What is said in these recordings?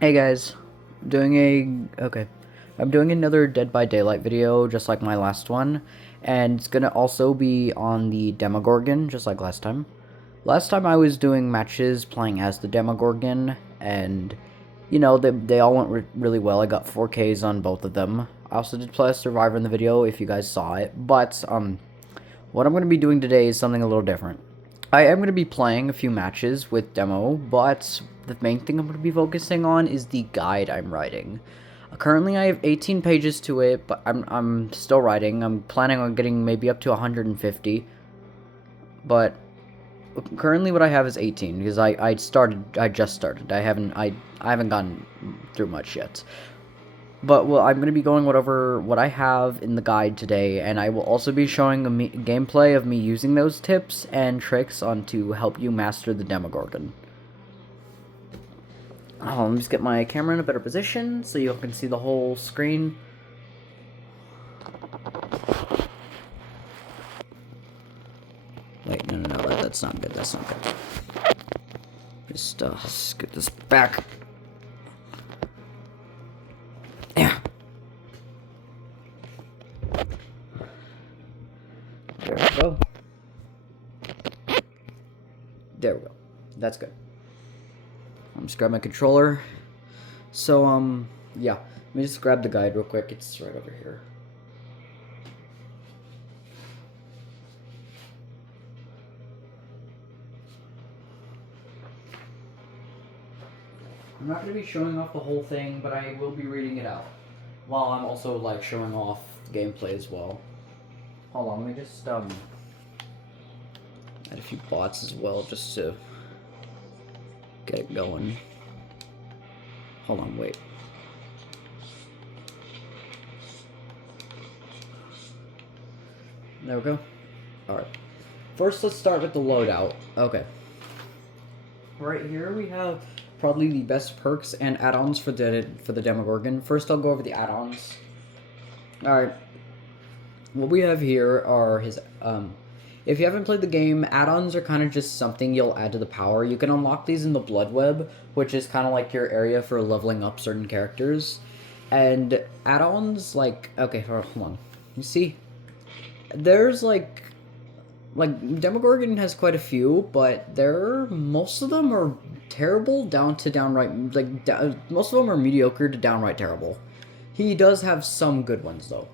Hey guys, I'm doing another Dead by Daylight video just like my last one, and it's gonna also be on the Demogorgon just like last time. Last time I was doing matches playing as the Demogorgon, and they all went really well. I got 4Ks on both of them. I also did play a Survivor in the video if you guys saw it, but what I'm gonna be doing today is something a little different. I am going to be playing a few matches with Demo, but the main thing I'm going to be focusing on is the guide I'm writing. Currently, I have 18 pages to it, but I'm still writing. I'm planning on getting maybe up to 150, but currently what I have is 18 because I just started. I haven't gotten through much yet. But well, I'm going to be going over what I have in the guide today, and I will also be showing a gameplay of me using those tips and tricks on to help you master the Demogorgon. Let me just get my camera in a better position so you can see the whole screen. Wait, no, that's not good. That's not good. Just scoot this back. Yeah. There we go. There we go. That's good. I'm just grab my controller. So, yeah. Let me just grab the guide real quick. It's right over here. I'm not going to be showing off the whole thing, but I will be reading it out. While I'm also, like, showing off gameplay as well. Hold on, let me just, add a few bots as well, just to get it going. Hold on, wait. There we go. Alright. First, let's start with the loadout. Okay. Right here we have probably the best perks and add-ons for the Demogorgon. First, I'll go over the add-ons. Alright. What we have here are his, if you haven't played the game, add-ons are kind of just something you'll add to the power. You can unlock these in the Blood Web, which is kind of like your area for leveling up certain characters. And add-ons, like, okay, hold on. You see, there's, like, Demogorgon has quite a few, but most of them are terrible down to downright, most of them are mediocre to downright terrible. He does have some good ones, though.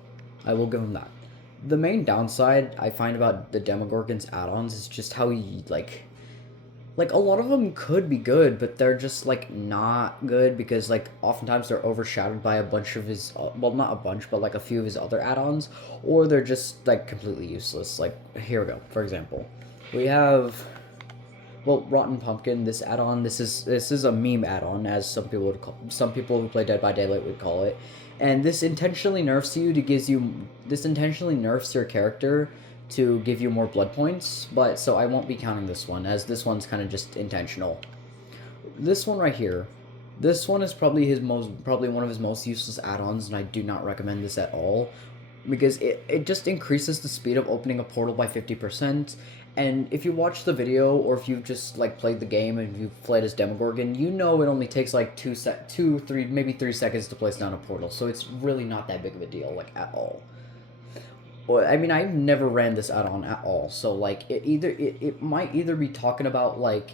I will give him that. The main downside I find about the Demogorgon's add-ons is just how he, like, a lot of them could be good, but they're just, like, not good because, like, oftentimes they're overshadowed by a bunch of his, well, not a bunch, but, like, a few of his other add-ons, or they're just, like, completely useless. Like, here we go, for example. We have, well, Rotten Pumpkin, this add-on, this is a meme add-on, as some people who play Dead by Daylight would call it, and this intentionally nerfs your character to give you more blood points, but so I won't be counting this one, as this one's kind of just intentional. This one right here, this one is probably one of his most useless add-ons, and I do not recommend this at all, because it just increases the speed of opening a portal by 50%, and if you watch the video, or if you've just, like, played the game and you've played as Demogorgon, you know it only takes, like, 3 seconds to place down a portal, so it's really not that big of a deal, like, at all. Well, I mean, I've never ran this add-on at all, so, like, it might either be talking about, like,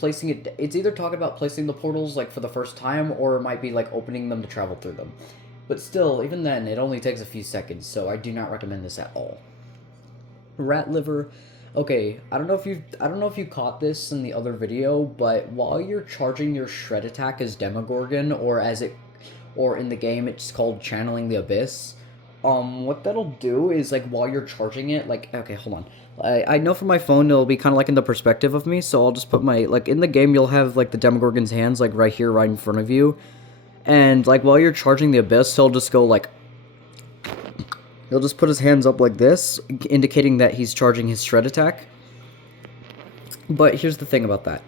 it's either talking about placing the portals, like, for the first time, or it might be, like, opening them to travel through them. But still, even then, it only takes a few seconds, so I do not recommend this at all. Rat liver. Okay, I don't know if you caught this in the other video, but while you're charging your shred attack as Demogorgon, or in the game it's called channeling the abyss, what that'll do is, like, while you're charging it, like, okay, hold on. I know from my phone it'll be kind of like in the perspective of me, so I'll just put my, like, in the game you'll have, like, the Demogorgon's hands, like, right here, right in front of you. And, like, while you're charging the abyss, he'll just go, like, he'll just put his hands up like this, indicating that he's charging his shred attack. But here's the thing about that.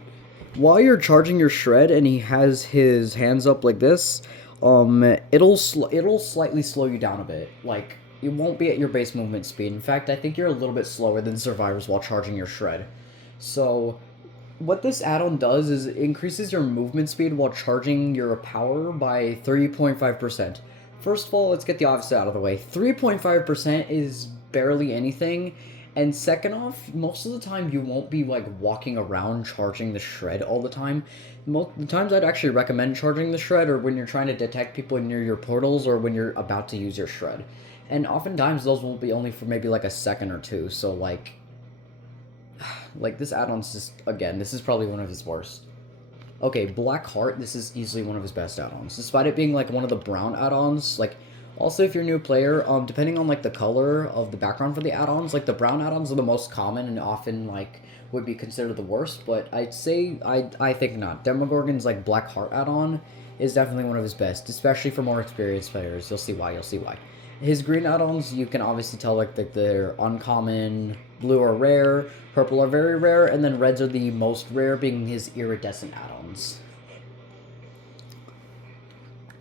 While you're charging your shred and he has his hands up like this, it'll slightly slow you down a bit. Like, you won't be at your base movement speed. In fact, I think you're a little bit slower than survivors while charging your shred. So, what this add-on does is it increases your movement speed while charging your power by 3.5%. First of all, let's get the opposite out of the way. 3.5% is barely anything, and second off, most of the time you won't be like walking around charging the shred all the time. Most the times I'd actually recommend charging the shred or when you're trying to detect people near your portals or when you're about to use your shred. And oftentimes those will be only for maybe like a second or two, so like this add-on's just, again, this is probably one of his worst. Okay, Black Heart, this is easily one of his best add-ons. Despite it being like one of the brown add-ons, like also if you're a new player, depending on like the color of the background for the add-ons, like the brown add-ons are the most common and often like would be considered the worst, but I'd say I think not. Demogorgon's like Black Heart add-on is definitely one of his best, especially for more experienced players. You'll see why, you'll see why. His green add-ons, you can obviously tell like that they're uncommon, blue are rare, purple are very rare, and then reds are the most rare, being his iridescent add-ons.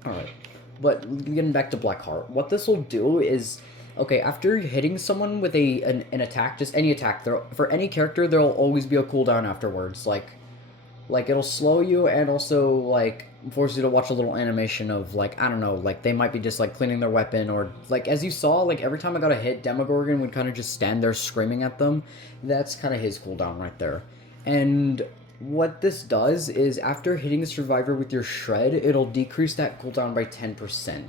Alright, but getting back to Blackheart, what this will do is, okay, after hitting someone with an attack, just any attack, for any character, there will always be a cooldown afterwards, like it'll slow you and also like force you to watch a little animation of like, I don't know, like they might be just like cleaning their weapon, or like as you saw, like every time I got a hit, Demogorgon would kind of just stand there screaming at them. That's kind of his cooldown right there. And what this does is after hitting a survivor with your shred, it'll decrease that cooldown by 10%,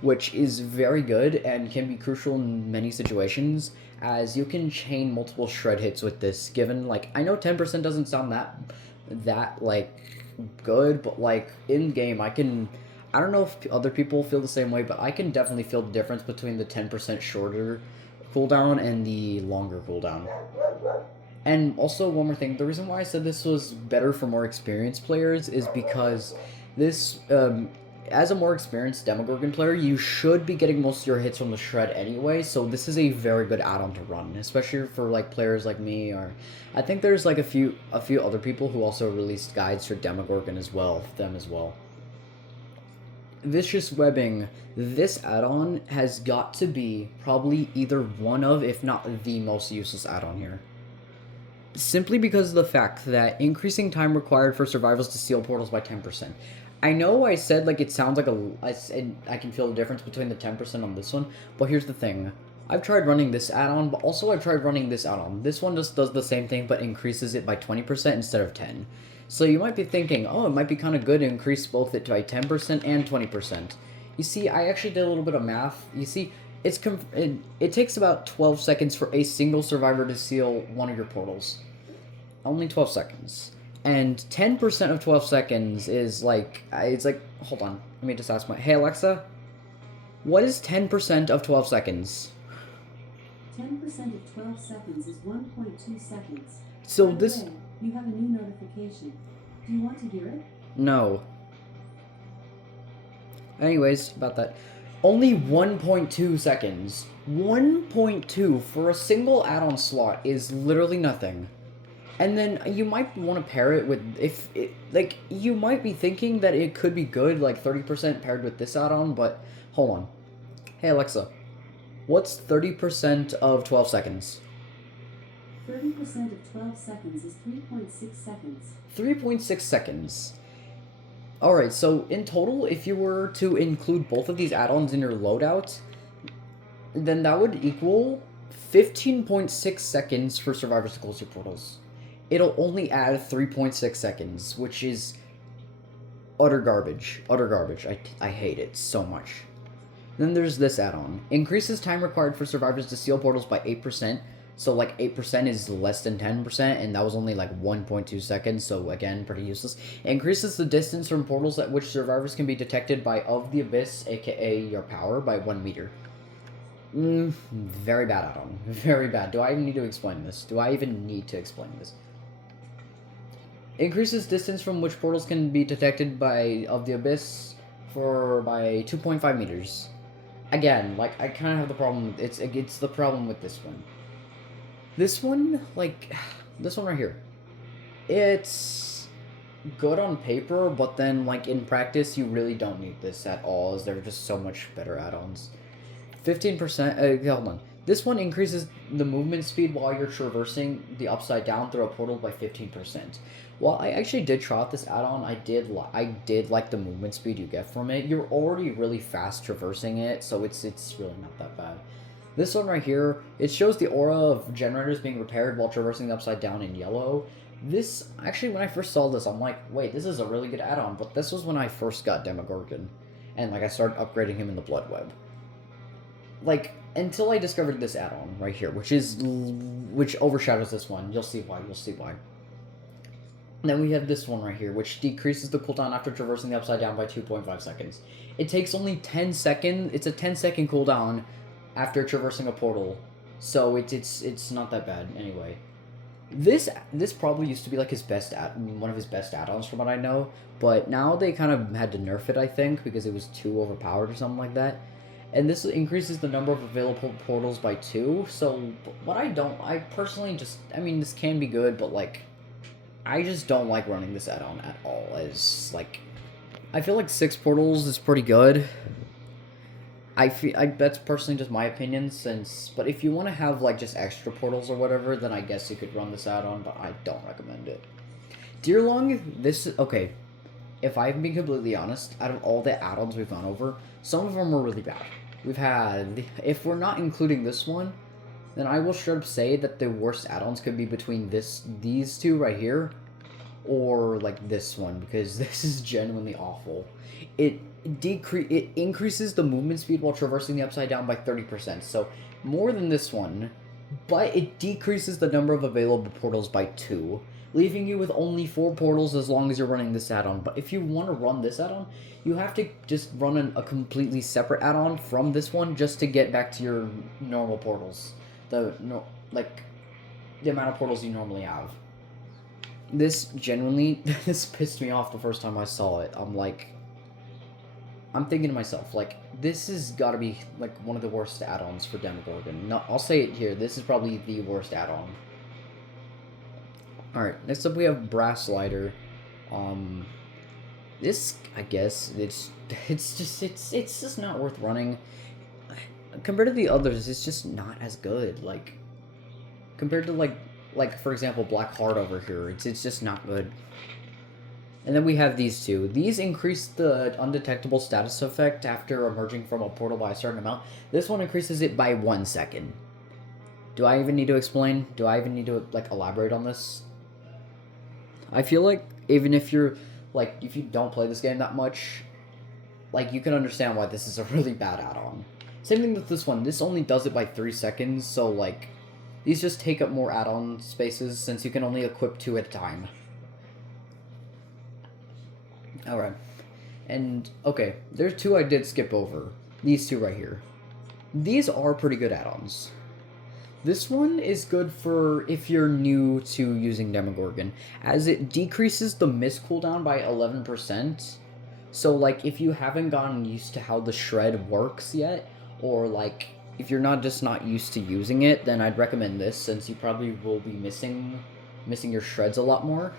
which is very good and can be crucial in many situations, as you can chain multiple shred hits with this, given like, I know 10% doesn't sound that like good, but like in game I don't know if other people feel the same way, but I can definitely feel the difference between the 10% shorter cooldown and the longer cooldown. And also one more thing, the reason why I said this was better for more experienced players is because this as a more experienced Demogorgon player, you should be getting most of your hits from the shred anyway, so this is a very good add-on to run, especially for like players like me, or I think there's like a few other people who also released guides for Demogorgon as well, Vicious Webbing, this add-on has got to be probably either one of, if not the most useless add-on here. Simply because of the fact that increasing time required for survivals to seal portals by 10%. I know I said like it sounds like I can feel the difference between the 10% on this one, but here's the thing. I've tried running this add-on, but also I've tried running this add-on. This one just does the same thing, but increases it by 20% instead of 10. So you might be thinking, oh, it might be kind of good to increase both it by 10% and 20%. You see, I actually did a little bit of math. You see, it takes about 12 seconds for a single survivor to seal one of your portals. Only 12 seconds. And 10% of 12 seconds is like, it's like, hold on, let me just ask hey Alexa, what is 10% of 12 seconds? 10% of 12 seconds is 1.2 seconds. So By the this... way, you have a new notification. Do you want to hear it? No. Anyways, about that. Only 1.2 seconds. 1.2 for a single add-on slot is literally nothing. And then you might want to pair it with, like, you might be thinking that it could be good, like 30% paired with this add-on, but hold on. Hey Alexa, what's 30% of 12 seconds? 30% of 12 seconds is 3.6 seconds. 3.6 seconds. Alright, so in total, if you were to include both of these add-ons in your loadout, then that would equal 15.6 seconds for survivors to close your portals. It'll only add 3.6 seconds, which is utter garbage. Utter garbage. I hate it so much. Then there's this add-on. Increases time required for survivors to seal portals by 8%. So like 8% is less than 10%, and that was only like 1.2 seconds, so again, pretty useless. Increases the distance from portals at which survivors can be detected by of the abyss, aka your power, by 1 meter. Very bad add-on. Very bad. Do I even need to explain this? Do I even need to explain this? Increases distance from which portals can be detected by of the abyss by 2.5 meters. Again, like I kind of have the problem. It's the problem with this one. This one, like this one right here, it's good on paper, but then like in practice, you really don't need this at all, as there are just so much better add-ons. 15%. Hold on. This one increases the movement speed while you're traversing the upside down through a portal by 15%. While I actually did try out this add-on, I did like the movement speed you get from it. You're already really fast traversing it, so it's really not that bad. This one right here, it shows the aura of generators being repaired while traversing the upside down in yellow. This, actually, when I first saw this, I'm like, wait, this is a really good add-on, but this was when I first got Demogorgon, and like I started upgrading him in the Blood Web. Like, until I discovered this add-on right here, which overshadows this one. You'll see why. Then we have this one right here, which decreases the cooldown after traversing the upside down by 2.5 seconds. It takes only 10 seconds. It's a 10-second cooldown after traversing a portal, so it's not that bad anyway. This probably used to be like one of his best add-ons from what I know, but now they kind of had to nerf it, I think, because it was too overpowered or something like that. And this increases the number of available portals by 2. So, I personally this can be good, but like, I just don't like running this add-on at all. I feel like 6 portals is pretty good. That's personally just my opinion, but if you want to have like just extra portals or whatever, then I guess you could run this add-on, but I don't recommend it. Okay, if I'm being completely honest, out of all the add-ons we've gone over, some of them were really bad. If we're not including this one, then I will straight up say that the worst add-ons could be between these two right here, or like this one, because this is genuinely awful. It increases the movement speed while traversing the upside down by 30%, so more than this one, but it decreases the number of available portals by 2, leaving you with only 4 portals as long as you're running this add-on. But if you want to run this add-on, you have to just run a completely separate add-on from this one just to get back to your normal portals. The amount of portals you normally have. This pissed me off the first time I saw it. I'm thinking to myself, like, this has got to be like one of the worst add-ons for Demogorgon. No, I'll say it here. This is probably the worst add-on. All right, next up we have Brass Lighter. This, I guess, it's just not worth running. Compared to the others, it's just not as good. Like, compared to like for example, Black Heart over here, it's just not good. And then we have these two. These increase the undetectable status effect after emerging from a portal by a certain amount. This one increases it by 1 second. Do I even need to explain? Do I even need to like elaborate on this? I feel like even if you're like, if you don't play this game that much, like, you can understand why this is a really bad add-on. Same thing with this one. This only does it by 3 seconds, so like, these just take up more add-on spaces since you can only equip 2 at a time. Alright. And, okay, there's 2 I did skip over. These 2 right here. These are pretty good add-ons. This one is good for if you're new to using Demogorgon, as it decreases the miss cooldown by 11%. So, like, if you haven't gotten used to how the shred works yet, or, like, if you're not used to using it, then I'd recommend this, since you probably will be missing your shreds a lot more.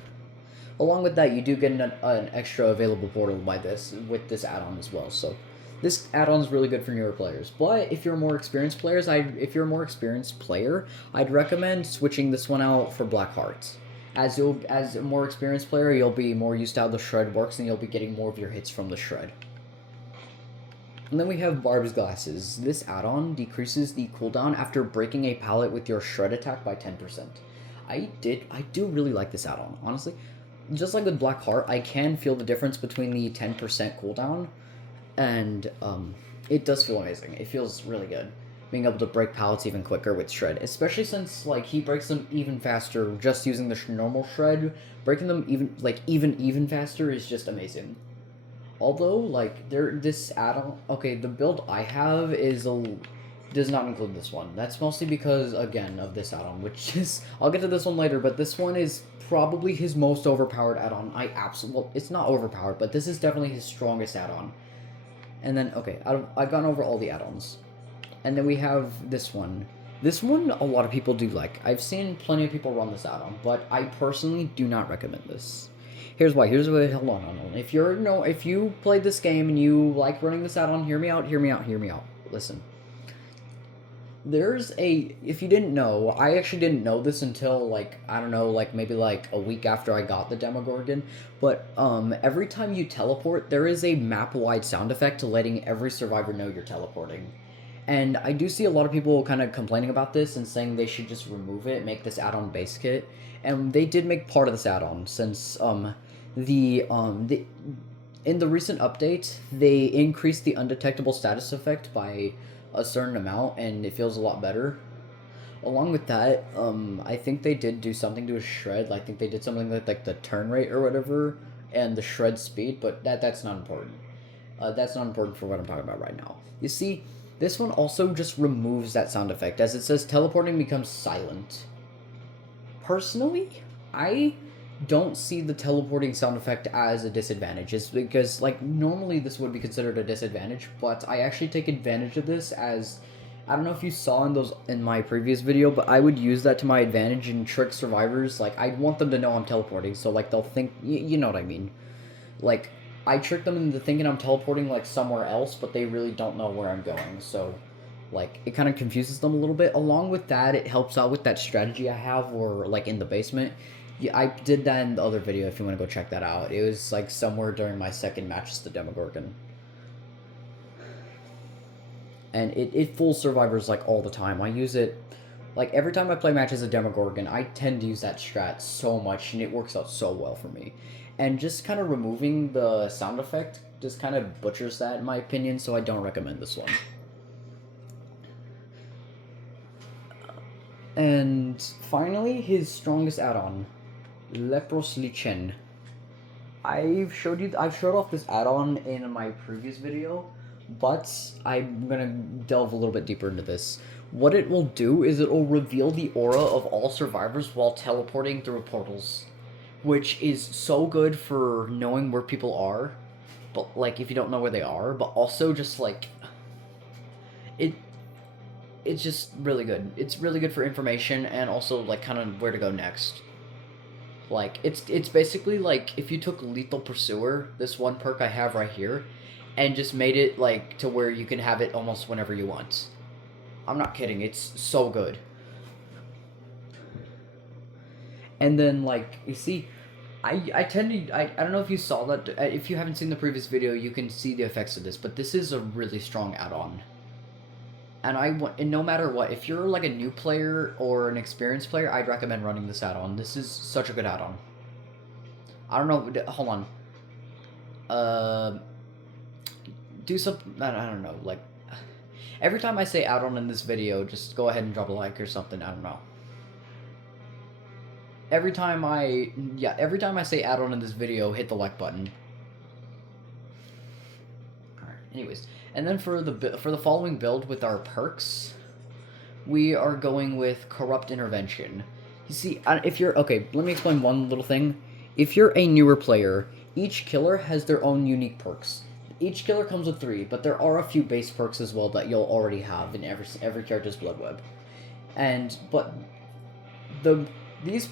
Along with that, you do get an extra available portal with this add-on as well, so this add-on is really good for newer players. But if you're a more experienced player, I'd recommend switching this one out for Black Heart. As a more experienced player, you'll be more used to how the shred works, and you'll be getting more of your hits from the shred. And then we have Barb's Glasses. This add-on decreases the cooldown after breaking a pallet with your shred attack by 10%. I do really like this add-on, honestly. Just like with Black Heart, I can feel the difference between the 10% cooldown, and it does feel amazing. It feels really good, being able to break pallets even quicker with shred, especially since like he breaks them even faster just using the normal shred. Breaking them even faster is just amazing. Although, like, this add-on, okay, the build I have does not include this one. That's mostly because, again, of this add-on, which is, I'll get to this one later, but this one is probably his most overpowered add-on. Well, it's not overpowered, but this is definitely his strongest add-on. And then, okay, I've gone over all the add-ons. And then we have this one. This one, a lot of people do like. I've seen plenty of people run this add-on, but I personally do not recommend this. Here's why. Hold on. If you played this game and you like running this add-on, hear me out. Listen. if you didn't know, I actually didn't know this until like, I don't know, like maybe like a week after I got the Demogorgon, but every time you teleport, there is a map-wide sound effect to letting every survivor know you're teleporting. And I do see a lot of people kind of complaining about this and saying they should just remove it, make this add-on base kit. And they did make part of this add-on since the in the recent update, they increased the undetectable status effect by a certain amount, and it feels a lot better. Along with that, I think they did do something to a shred. I think they did something like the turn rate or whatever, and the shred speed. But that's not important. That's not important for what I'm talking about right now. You see, this one also just removes that sound effect, as it says teleporting becomes silent. Personally, I don't see the teleporting sound effect as a disadvantage. It's because, like, normally this would be considered a disadvantage, but I actually take advantage of this as, I don't know if you saw in my previous video, but I would use that to my advantage and trick survivors. Like, I want them to know I'm teleporting, so, like, they'll think, you know what I mean. Like, I trick them into thinking I'm teleporting, like, somewhere else, but they really don't know where I'm going, so like it kind of confuses them a little bit. Along with that, it helps out with that strategy I have, or like in the basement. Yeah, I did that in the other video if you want to go check that out. It was like somewhere during my second match as the Demogorgon. And it fools survivors like all the time. I use it like every time I play matches as a Demogorgon, I tend to use that strat so much and it works out so well for me. And just kind of removing the sound effect just kind of butchers that in my opinion, so I don't recommend this one. And finally, his strongest add-on, Lepros Lichen. I've showed off this add-on in my previous video, but I'm gonna delve a little bit deeper into this. What it will do is it will reveal the aura of all survivors while teleporting through portals, which is so good for knowing where people are, but like if you don't know where they are, but also just like it it's just really good. It's really good for information and also like kind of where to go next. Like it's basically like if you took Lethal Pursuer, this one perk I have right here, and just made it like to where you can have it almost whenever you want. I'm not kidding. It's so good. And then like you see, I tend to I don't know if you saw that. If you haven't seen the previous video, you can see the effects of this. But this is a really strong add-on. And no matter what, if you're like a new player or an experienced player, I'd recommend running this add-on. This is such a good add-on. I don't know. Hold on. Do something. I don't know. Like, every time I say add-on in this video, just go ahead and drop a like or something. I don't know. Every time I say add-on in this video, hit the like button. Alright, anyways. And then for the following build with our perks, we are going with Corrupt Intervention. You see, if you're... Okay, let me explain one little thing. If you're a newer player, each killer has their own unique perks. Each killer comes with 3, but there are a few base perks as well that you'll already have in every character's blood web. But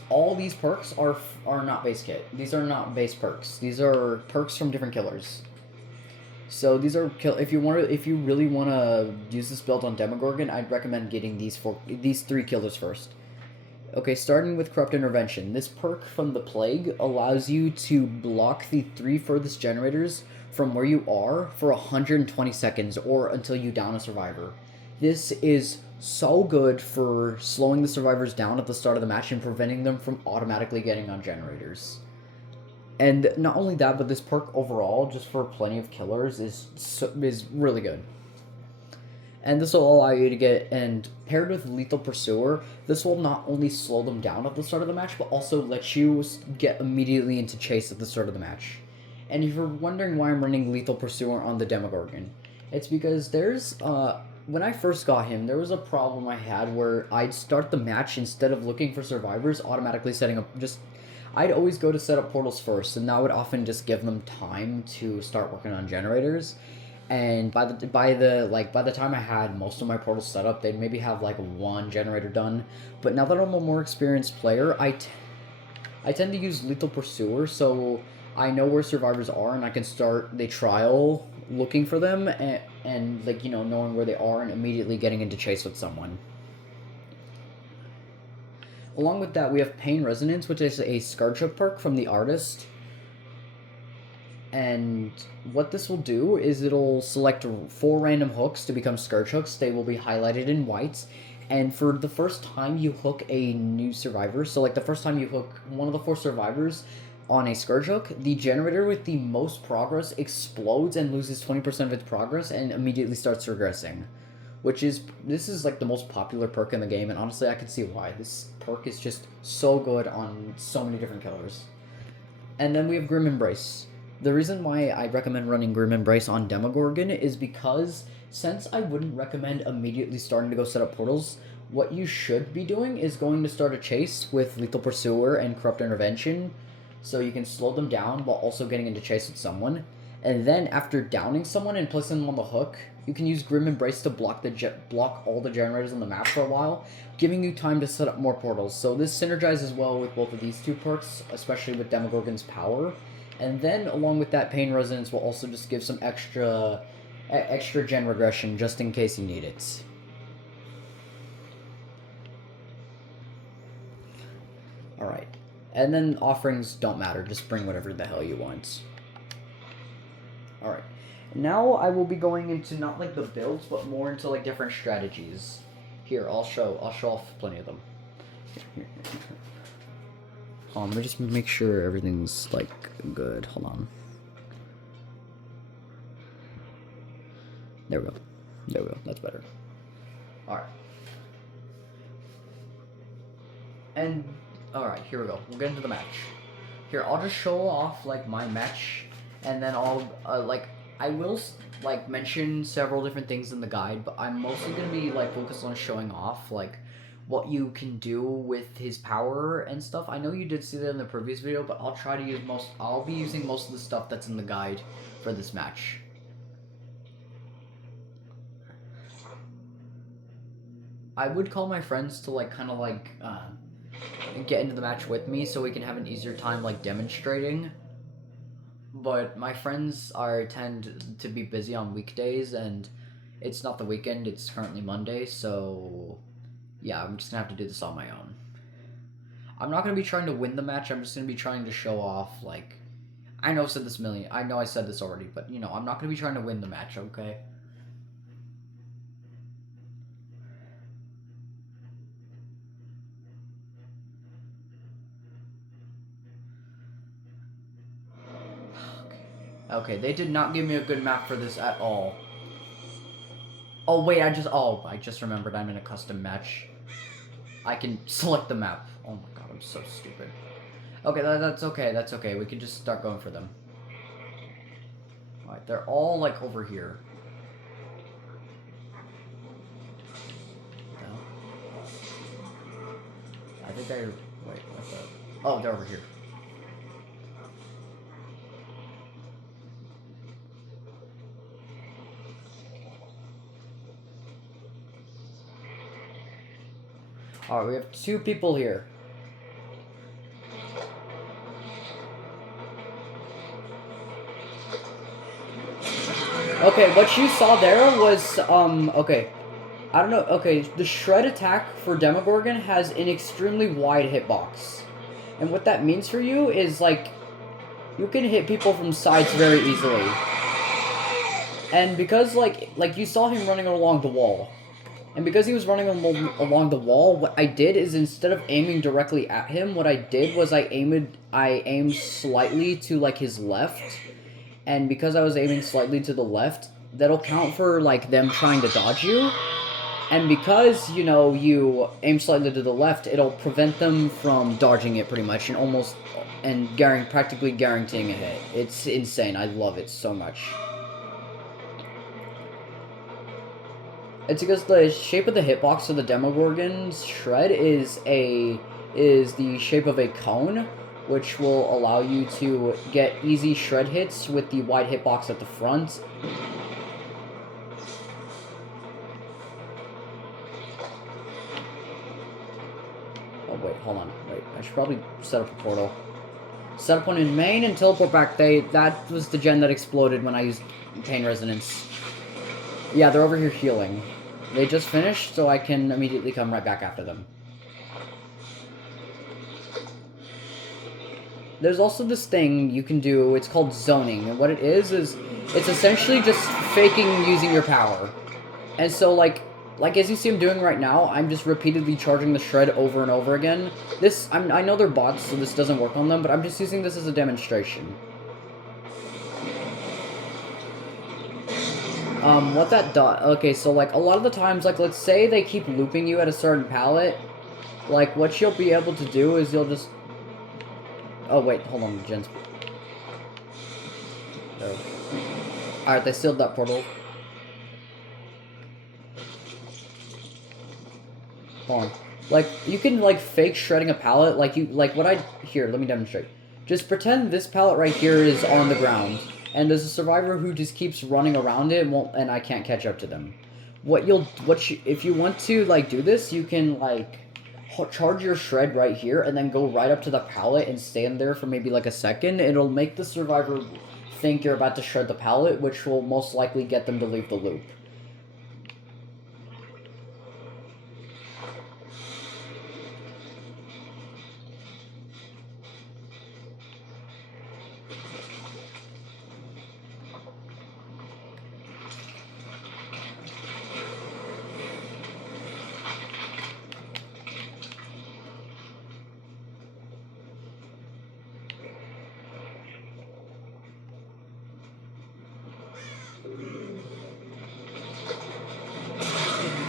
all these perks are not base kit. These are not base perks. These are perks from different killers. So these are if you really want to use this build on Demogorgon, I'd recommend getting these 3 killers first. Okay, starting with Corrupt Intervention. This perk from the Plague allows you to block the 3 furthest generators from where you are for 120 seconds or until you down a survivor. This is so good for slowing the survivors down at the start of the match and preventing them from automatically getting on generators. And not only that, but this perk overall, just for plenty of killers, is really good. And this will allow you to get, and paired with Lethal Pursuer, this will not only slow them down at the start of the match, but also let you get immediately into chase at the start of the match. And if you're wondering why I'm running Lethal Pursuer on the Demogorgon, it's because there's, when I first got him, there was a problem I had where I'd start the match instead of looking for survivors, automatically setting up I'd always go to set up portals first, and that would often just give them time to start working on generators. And by the time I had most of my portals set up, they'd maybe have like 1 generator done. But now that I'm a more experienced player, I tend to use Lethal Pursuer, so I know where survivors are, and I can start the trial looking for them, and like, you know, knowing where they are and immediately getting into chase with someone. Along with that, we have Pain Resonance, which is a Scarcha perk from the artist. And what this will do is it'll select 4 random hooks to become Scourge hooks. They will be highlighted in white. And for the first time you hook a new survivor, so like the first time you hook one of the 4 survivors on a Scourge hook, the generator with the most progress explodes and loses 20% of its progress and immediately starts regressing. This is like the most popular perk in the game, and honestly I can see why. This perk is just so good on so many different killers. And then we have Grim Embrace. The reason why I recommend running Grim Embrace on Demogorgon is because since I wouldn't recommend immediately starting to go set up portals, what you should be doing is going to start a chase with Lethal Pursuer and Corrupt Intervention, so you can slow them down while also getting into chase with someone. And then after downing someone and placing them on the hook, you can use Grim Embrace to block all the generators on the map for a while, giving you time to set up more portals. So this synergizes well with both of these 2 perks, especially with Demogorgon's power. And then, along with that, Pain Resonance will also just give some extra gen regression, just in case you need it. Alright. And then offerings don't matter, just bring whatever the hell you want. Alright. Now I will be going into not like the builds, but more into like different strategies. Here, I'll show off plenty of them. Here. Let me just make sure everything's like good. Hold on. There we go. That's better. Alright. And alright, here we go. We'll get into the match. Here, I'll just show off like my match, and then I'll I will like mention several different things in the guide, but I'm mostly gonna be like focused on showing off like what you can do with his power and stuff. I know you did see that in the previous video, but I'll try to use I'll be using most of the stuff that's in the guide for this match. I would call my friends to like kind of like get into the match with me so we can have an easier time like demonstrating. But my friends tend to be busy on weekdays, and it's not the weekend, it's currently Monday, so yeah, I'm just gonna have to do this on my own. I'm not gonna be trying to win the match, I'm just gonna be trying to show off, like, I know I said this already, but, you know, I'm not gonna be trying to win the match, okay? Okay, they did not give me a good map for this at all. Oh, wait, I just remembered I'm in a custom match. I can select the map. Oh my god, I'm so stupid. Okay, that's okay. We can just start going for them. Alright, they're all, like, over here. No. I think wait, what the... Oh, they're over here. Alright, we have 2 people here. Okay, what you saw there was, okay. I don't know, okay, the shred attack for Demogorgon has an extremely wide hitbox. And what that means for you is, like, you can hit people from sides very easily. And because, like you saw him running along the wall. And because he was running along the wall, what I did is instead of aiming directly at him, what I did was I aimed slightly to, like, his left. And because I was aiming slightly to the left, that'll count for, like, them trying to dodge you. And because, you know, you aim slightly to the left, it'll prevent them from dodging it pretty much, and practically guaranteeing a hit. It's insane. I love it so much. It's because the shape of the hitbox of the Demogorgon's shred is the shape of a cone, which will allow you to get easy shred hits with the wide hitbox at the front. Oh wait, hold on. Wait, I should probably set up a portal. Set up one in main and teleport back. That was the gen that exploded when I used Pain Resonance. Yeah, they're over here healing. They just finished, so I can immediately come right back after them. there's also this thing you can do. It's called zoning, and what it is it's essentially just faking using your power. And so like as you see I'm doing right now, I'm just repeatedly charging the shred over and over again. I know they're bots, so this doesn't work on them, but I'm just using this as a demonstration. What that does, okay, so like a lot of the times, like let's say they keep looping you at a certain pallet, like what you'll be able to do is you'll just, oh wait, hold on, gens. Oh. Alright, they sealed that portal. Hold on. Like, you can, like, fake shredding a pallet, here, let me demonstrate. Just pretend this pallet right here is on the ground, and there's a survivor who just keeps running around it and I can't catch up to them. If you want to, like, do this, you can, like, charge your shred right here, and then go right up to the pallet and stand there for maybe, like, a second. It'll make the survivor think you're about to shred the pallet, which will most likely get them to leave the loop.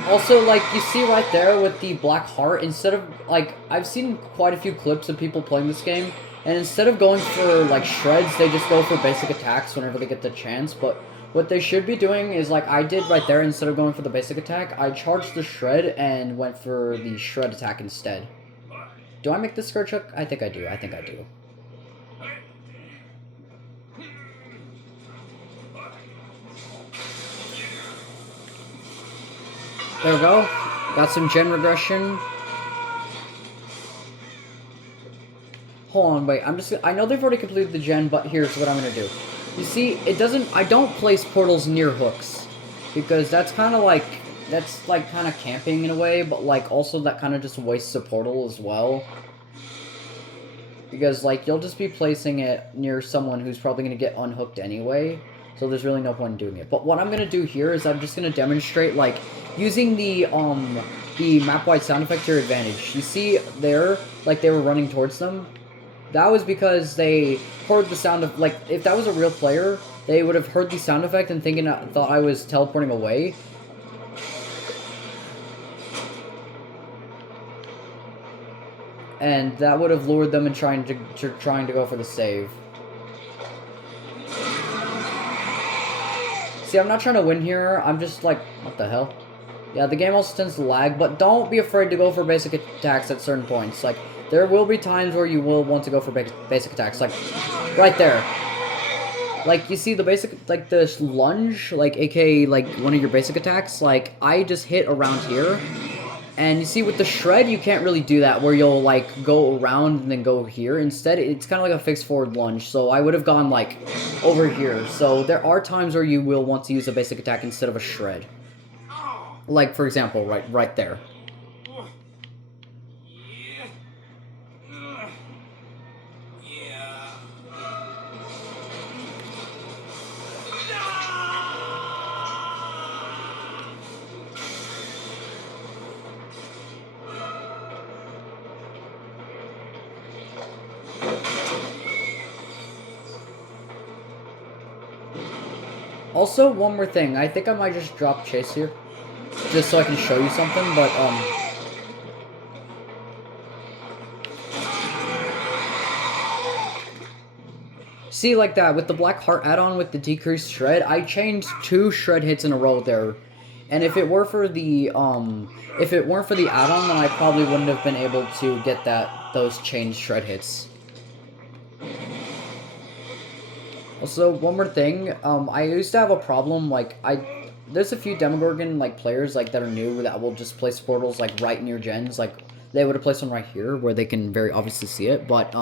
Also, like, you see right there with the black heart, instead of, like, I've seen quite a few clips of people playing this game, and instead of going for, like, shreds, they just go for basic attacks whenever they get the chance, but what they should be doing is, like I did right there, instead of going for the basic attack, I charged the shred and went for the shred attack instead. Do I make this scourge hook? I think I do. I think I do. There we go. Got some gen regression. Hold on, wait. I know they've already completed the gen, but here's what I'm gonna do. You see, I don't place portals near hooks, because that's kind of like camping in a way, but like also that kind of just wastes a portal as well. Because like you'll just be placing it near someone who's probably gonna get unhooked anyway. So there's really no point in doing it. But what I'm gonna do here is I'm just gonna demonstrate, like, using the map-wide sound effect to your advantage. You see there, like, they were running towards them? That was because they heard the sound of, like, if that was a real player, they would have heard the sound effect and thought I was teleporting away. And that would have lured them in trying to go for the save. See, I'm not trying to win here, I'm just like, what the hell? Yeah, the game also tends to lag, but don't be afraid to go for basic attacks at certain points. Like, there will be times where you will want to go for basic attacks, like, right there. Like, you see the basic, like, this lunge, like, aka, like, one of your basic attacks, like, I just hit around here. And you see, with the shred, you can't really do that, where you'll, like, go around and then go here. Instead, it's kind of like a fixed forward lunge, so I would have gone, like, over here. So there are times where you will want to use a basic attack instead of a shred. Like, for example, right there. Also, one more thing. I think I might just drop Chase here, just so I can show you something, but, see, like that, with the Black Heart add-on with the decreased shred, I changed 2 shred hits in a row there. And if it weren't for the add-on, then I probably wouldn't have been able to get those changed shred hits. Also, one more thing, I used to have a problem, like, there's a few Demogorgon, like, players, like, that are new that will just place portals, like, right near gens, like, they would have placed one right here, where they can very obviously see it, but,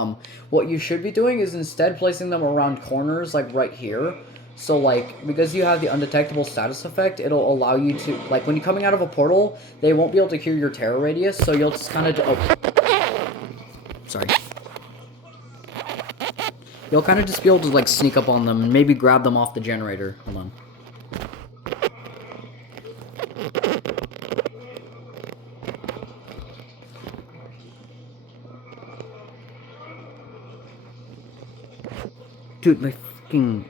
what you should be doing is instead placing them around corners, like, right here, so, like, because you have the undetectable status effect, it'll allow you to, like, when you're coming out of a portal, they won't be able to hear your terror radius, so you'll just kind of, oh, sorry. you'll kind of just be able to like sneak up on them and maybe grab them off the generator. Hold on. Dude, my fucking...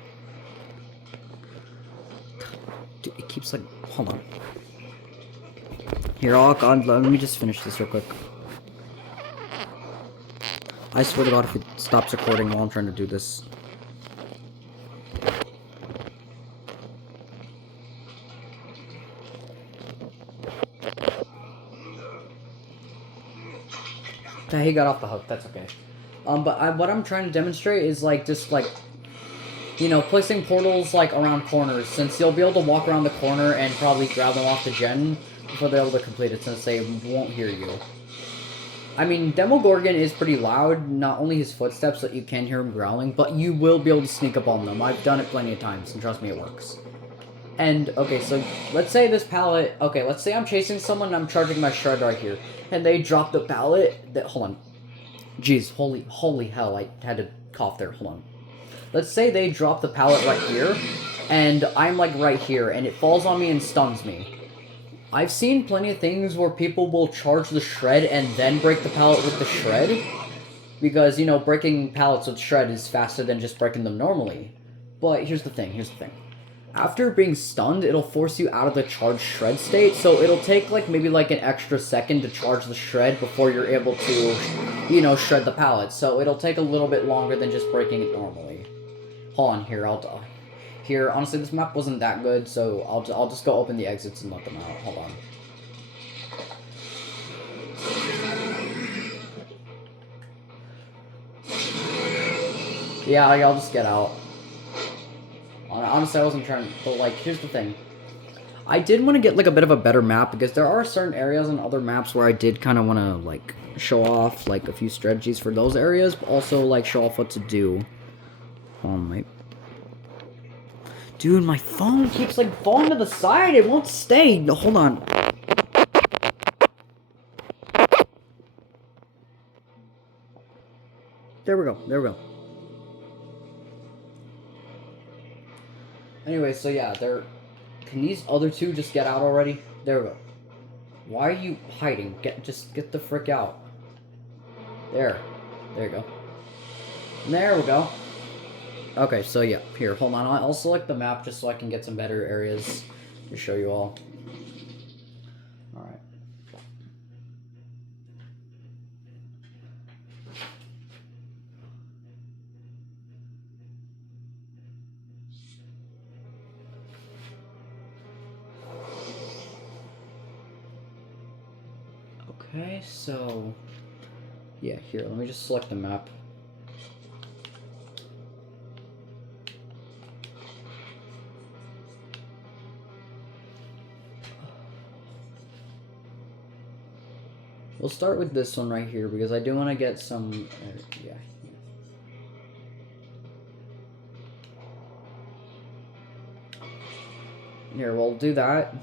Dude, it keeps like... Hold on. Here, oh god, let me just finish this real quick. I swear to god if it stops recording while I'm trying to do this. He got off the hook, that's okay. But what I'm trying to demonstrate is like just like, you know, placing portals like around corners, since you'll be able to walk around the corner and probably grab them off the gen before they're able to complete it, since they won't hear you. I mean, Demogorgon is pretty loud, not only his footsteps that you can hear him growling, but you will be able to sneak up on them. I've done it plenty of times, and trust me, it works. And, okay, so, let's say this pallet, okay, let's say I'm chasing someone and I'm charging my shred right here, and they drop the pallet, hold on. Jeez, holy hell, I had to cough there, hold on. Let's say they drop the pallet right here, and I'm, like, right here, and it falls on me and stuns me. I've seen plenty of things where people will charge the shred and then break the pallet with the shred, because, you know, breaking pallets with shred is faster than just breaking them normally. But here's the thing. After being stunned, it'll force you out of the charged shred state, so it'll take, like, maybe, like, an extra second to charge the shred before you're able to, you know, shred the pallet. So it'll take a little bit longer than just breaking it normally. Hold on, here, Here, honestly, this map wasn't that good, so I'll just go open the exits and let them out. Hold on. Yeah, I'll just get out. Honestly, I wasn't trying, but, like, here's the thing. I did want to get, like, a bit of a better map, because there are certain areas on other maps where I did kind of want to, like, show off, like, a few strategies for those areas, but also, like, show off what to do. Hold on, wait. Dude, my phone keeps, like, falling to the side. It won't stay. No, hold on. There we go. Anyway, so yeah, can these other two just get out already? There we go. Why are you hiding? Just get the frick out. There you go. There we go. Okay, so yeah, here, hold on. I'll select the map just so I can get some better areas to show you all. Alright. Okay, so... yeah, here, let me just select the map. We'll start with this one right here, because I do want to get some... yeah. Here, we'll do that.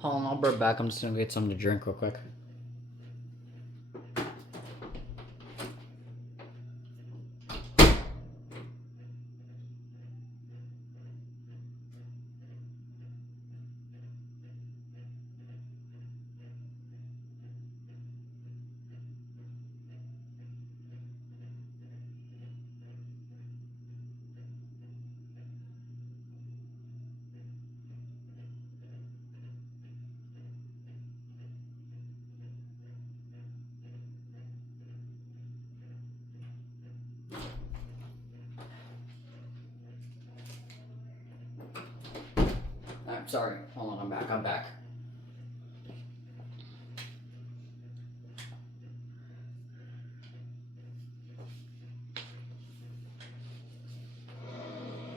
Hold on, I'll be right back. I'm just gonna get something to drink real quick. I'm sorry. Hold on, I'm back.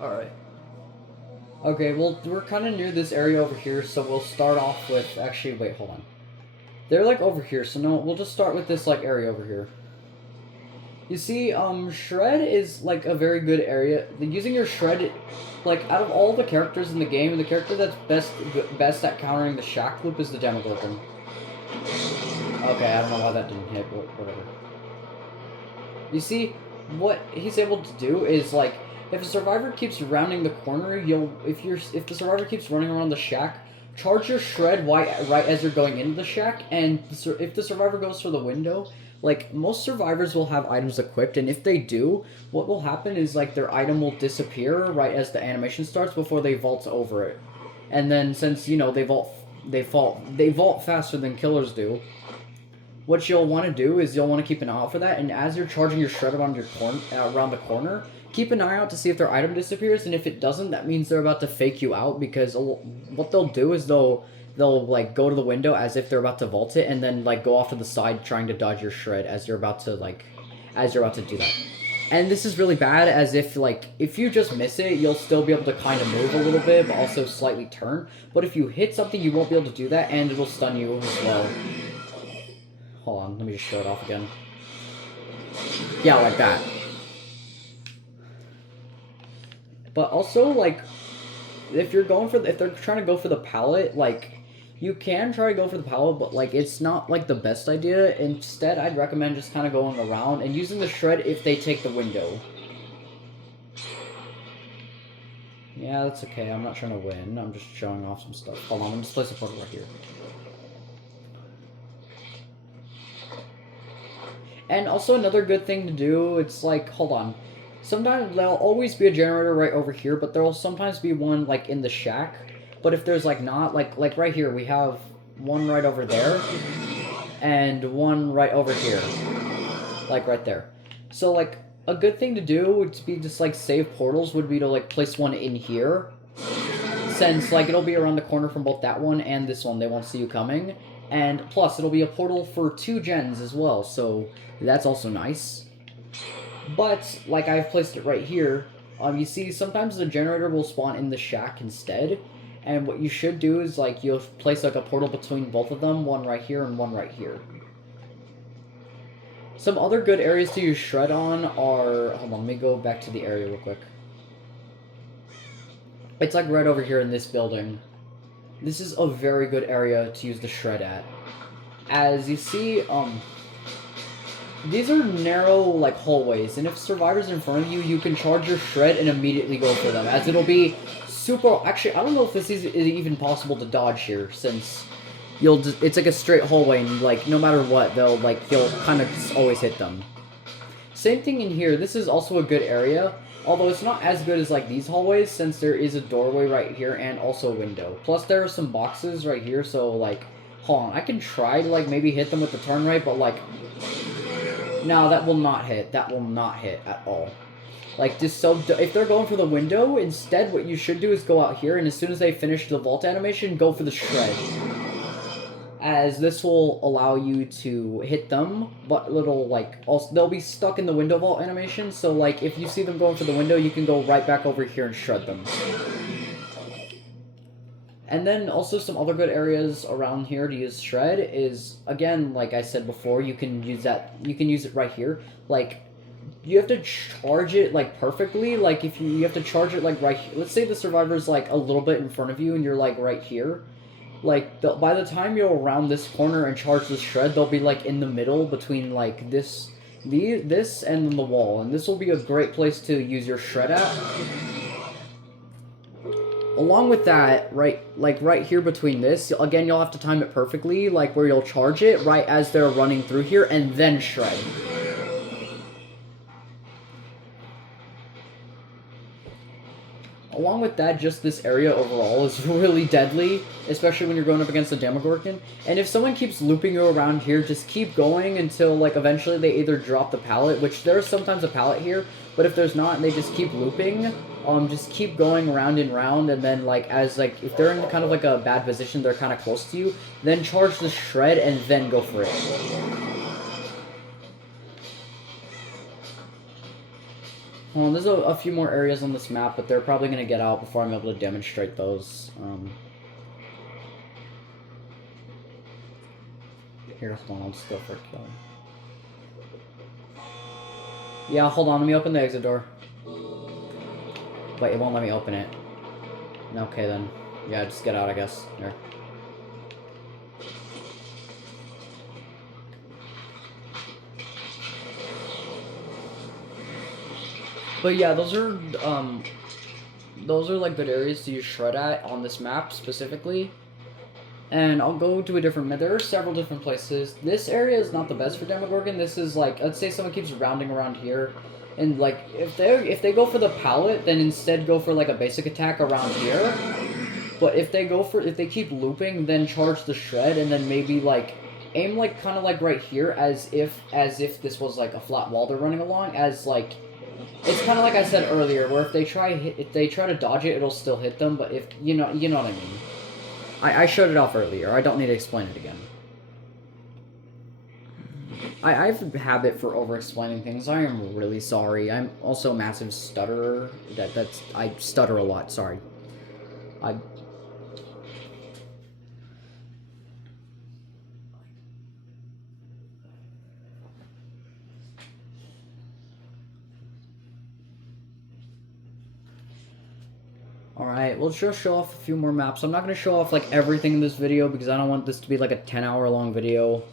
Alright. Okay, well, we're kind of near this area over here, so we'll start off with... Actually, wait, hold on. They're, like, over here, so no, we'll just start with this, like, area over here. You see, Shred is, like, a very good area. Using your Shred, like, out of all the characters in the game, the character that's best at countering the Shack Loop is the Demogorgon. Okay, I don't know why that didn't hit, but whatever. You see, what he's able to do is, like, if a survivor keeps rounding the corner, if the survivor keeps running around the shack, charge your Shred right as you're going into the shack, and if the survivor goes for the window, like, most survivors will have items equipped, and if they do, what will happen is, like, their item will disappear right as the animation starts before they vault over it. And then, since, you know, they vault faster than killers do, what you'll want to do is you'll want to keep an eye out for that, and as you're charging your Shred around the corner, keep an eye out to see if their item disappears, and if it doesn't, that means they're about to fake you out, because what they'll do is they'll like go to the window as if they're about to vault it, and then like go off to the side trying to dodge your Shred as you're about to do that. And this is really bad, as if you just miss it, you'll still be able to kind of move a little bit, but also slightly turn. But if you hit something, you won't be able to do that, and it'll stun you as well. Hold on, let me just show it off again. Yeah, like that. But also, like, if they're trying to go for the pallet, like, you can try to go for the pallet, but, like, it's not, like, the best idea. Instead, I'd recommend just kind of going around and using the Shred if they take the window. Yeah, that's okay. I'm not trying to win. I'm just showing off some stuff. Hold on, let me just place a portal right here. And also another good thing to do, it's like, hold on. Sometimes there'll always be a generator right over here, but there'll sometimes be one, like, in the shack. But if there's, like, not, like right here, we have one right over there, and one right over here. Like, right there. So, like, a good thing to do would be just, like, save portals would be to, like, place one in here. Since, like, it'll be around the corner from both that one and this one, they won't see you coming. And plus, it'll be a portal for 2 gens as well, so that's also nice. But, like, I've placed it right here. You see, sometimes the generator will spawn in the shack instead. And what you should do is, like, you'll place, like, a portal between both of them. One right here and one right here. Some other good areas to use Shred on are... Hold on, let me go back to the area real quick. It's, like, right over here in this building. This is a very good area to use the Shred at. As you see, these are narrow, like, hallways, and if survivors are in front of you, you can charge your Shred and immediately go for them, as it'll be super... Actually, I don't know if this is even possible to dodge here, since it's like a straight hallway, and, like, no matter what, you'll kind of always hit them. Same thing in here. This is also a good area, although it's not as good as, like, these hallways, since there is a doorway right here and also a window. Plus, there are some boxes right here, so, like, hold on. I can try to, like, maybe hit them with the turn right, but, like... No, that will not hit. That will not hit at all. Like, just so... If they're going for the window, instead what you should do is go out here, and as soon as they finish the vault animation, go for the Shred. As this will allow you to hit them, but it'll, like... Also, they'll be stuck in the window vault animation, so, like, if you see them going for the window, you can go right back over here and Shred them. And then also some other good areas around here to use Shred is, again, like I said before, you can use it right here. Like, you have to charge it, like, perfectly. Like, if you have to charge it, like, right here. Let's say the survivor's, like, a little bit in front of you and you're, like, right here. Like, by the time you're around this corner and charge this Shred, they'll be, like, in the middle between, like, this and then the wall. And this will be a great place to use your Shred at. Along with that, right here between this, again, you'll have to time it perfectly, like, where you'll charge it right as they're running through here, and then Shred. Along with that, just this area overall is really deadly, especially when you're going up against the Demogorgon. And if someone keeps looping you around here, just keep going until, like, eventually they either drop the pallet, which there's sometimes a pallet here, but if there's not and they just keep looping, just keep going round and round, and then, like, if they're in kind of, like, a bad position, they're kind of close to you, then charge the Shred and then go for it. Hold on, there's a few more areas on this map, but they're probably going to get out before I'm able to demonstrate those. Here, hold on, I'll just go for a kill. Yeah, hold on, let me open the exit door. Wait, it won't let me open it. Okay, then. Yeah, just get out, I guess. There. But yeah, those are like good areas to use shred at on this map specifically. And I'll go to a different. There are several different places. This area is not the best for Demogorgon. This is like, let's say someone keeps rounding around here, and like if they go for the pallet, then instead go for like a basic attack around here. But if they keep looping, then charge the shred, and then maybe like aim like kind of like right here, as if this was like a flat wall they're running along, as like. It's kind of like I said earlier, where if they try to dodge it, it'll still hit them. But if you know what I mean. I showed it off earlier. I don't need to explain it again. I have a habit for over-explaining things. I am really sorry. I'm also a massive stutterer. I stutter a lot. Sorry. Alright, we'll just show off a few more maps. I'm not going to show off, like, everything in this video because I don't want this to be, like, a 10-hour long video.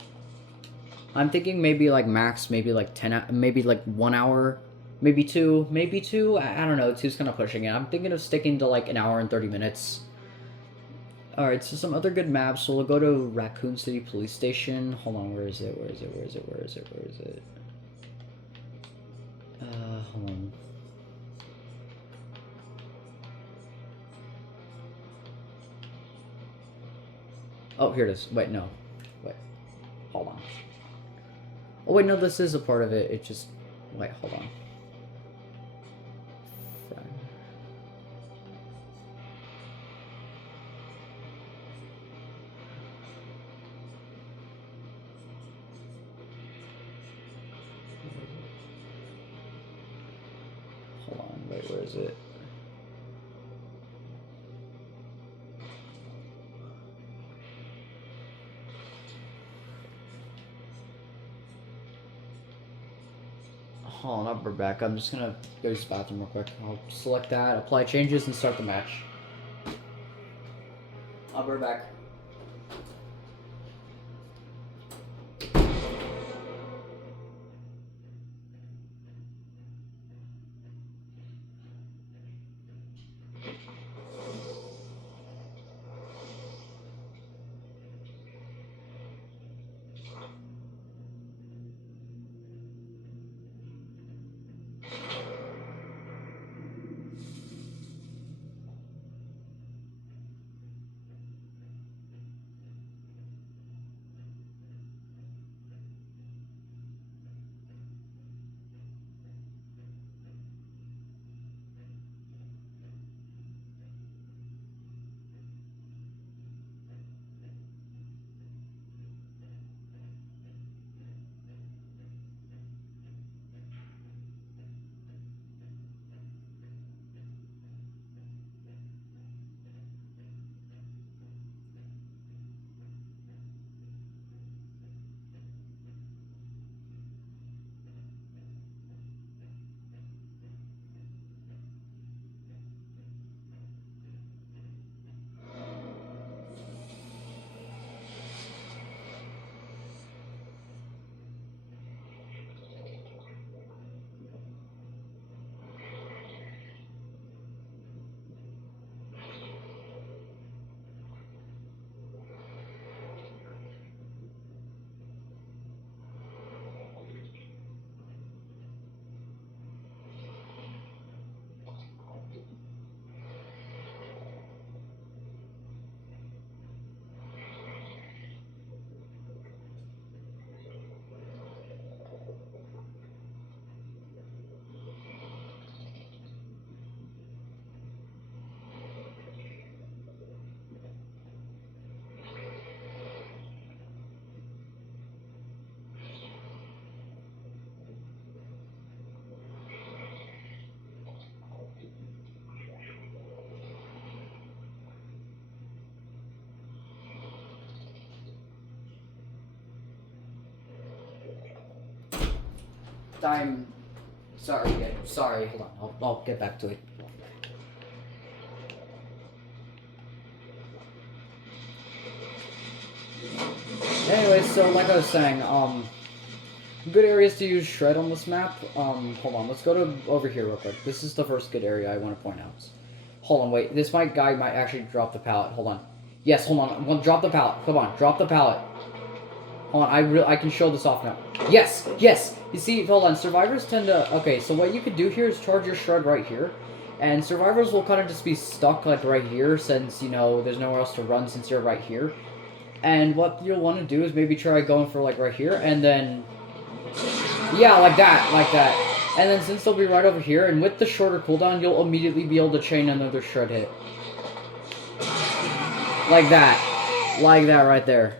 I'm thinking maybe, like, max, maybe, like, 1 hour. Maybe 2. Maybe 2. I don't know. 2's kind of pushing it. I'm thinking of sticking to, like, an hour and 30 minutes. Alright, so some other good maps. So we'll go to Raccoon City Police Station. Hold on, where is it? Where is it? Where is it? Where is it? Where is it? Hold on. Oh, here it is. Wait, no. Wait. Hold on. Oh, wait, no, this is a part of it. It just... Wait, hold on. Hold on. Wait, where is it? Hold on, I'll be back. I'm just gonna go to the bathroom real quick. I'll select that, apply changes, and start the match. I'll be back. I'm sorry. Sorry. Hold on. I'll get back to it. Anyway, so like I was saying, good areas to use shred on this map. Hold on. Let's go to over here real quick. This is the first good area I want to point out. Hold on. Wait. This guy might actually drop the pallet. Hold on. Yes. Hold on. Well, drop the pallet. Come on. Drop the pallet. Hold on, I can show this off now. Yes! Yes! You see, hold on, survivors tend to... Okay, so what you could do here is charge your shred right here. And survivors will kind of just be stuck, like, right here, since, you know, there's nowhere else to run since you're right here. And what you'll want to do is maybe try going for, like, right here, and then... Yeah, like that. And then since they'll be right over here, and with the shorter cooldown, you'll immediately be able to chain another shred hit. Like that. Like that right there.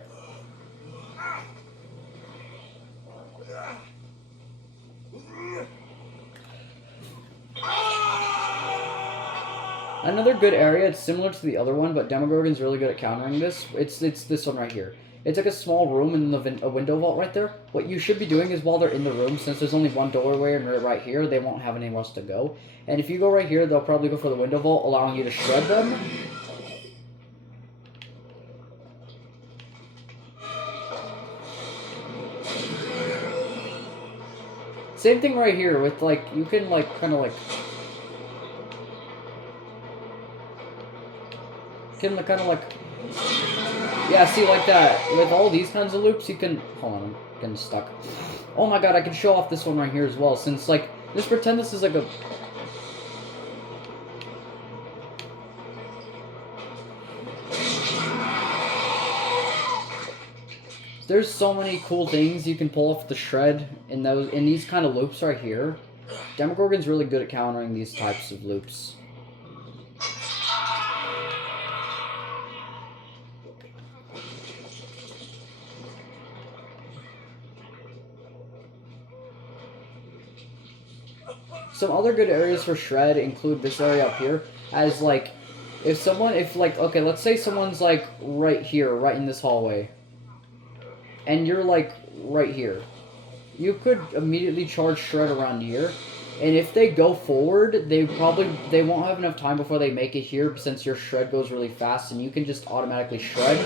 Another good area, it's similar to the other one, but Demogorgon's really good at countering this. It's this one right here. It's like a small room in a window vault right there. What you should be doing is while they're in the room, since there's only one doorway and right here, they won't have anywhere else to go. And if you go right here, they'll probably go for the window vault, allowing you to shred them. Same thing right here with, like, you can, like, kind of, like... Can kind of like, yeah, see, like that. With all these kinds of loops, you can, hold on, I'm getting stuck. Oh my god, I can show off this one right here as well, since, like, just pretend this is like a... There's so many cool things you can pull off the shred in these kind of loops right here. Demogorgon's really good at countering these types of loops. Some other good areas for shred include this area up here, as, like, okay, let's say someone's, like, right here, right in this hallway, and you're, like, right here. You could immediately charge shred around here, and if they go forward, they won't have enough time before they make it here, since your shred goes really fast, and you can just automatically shred.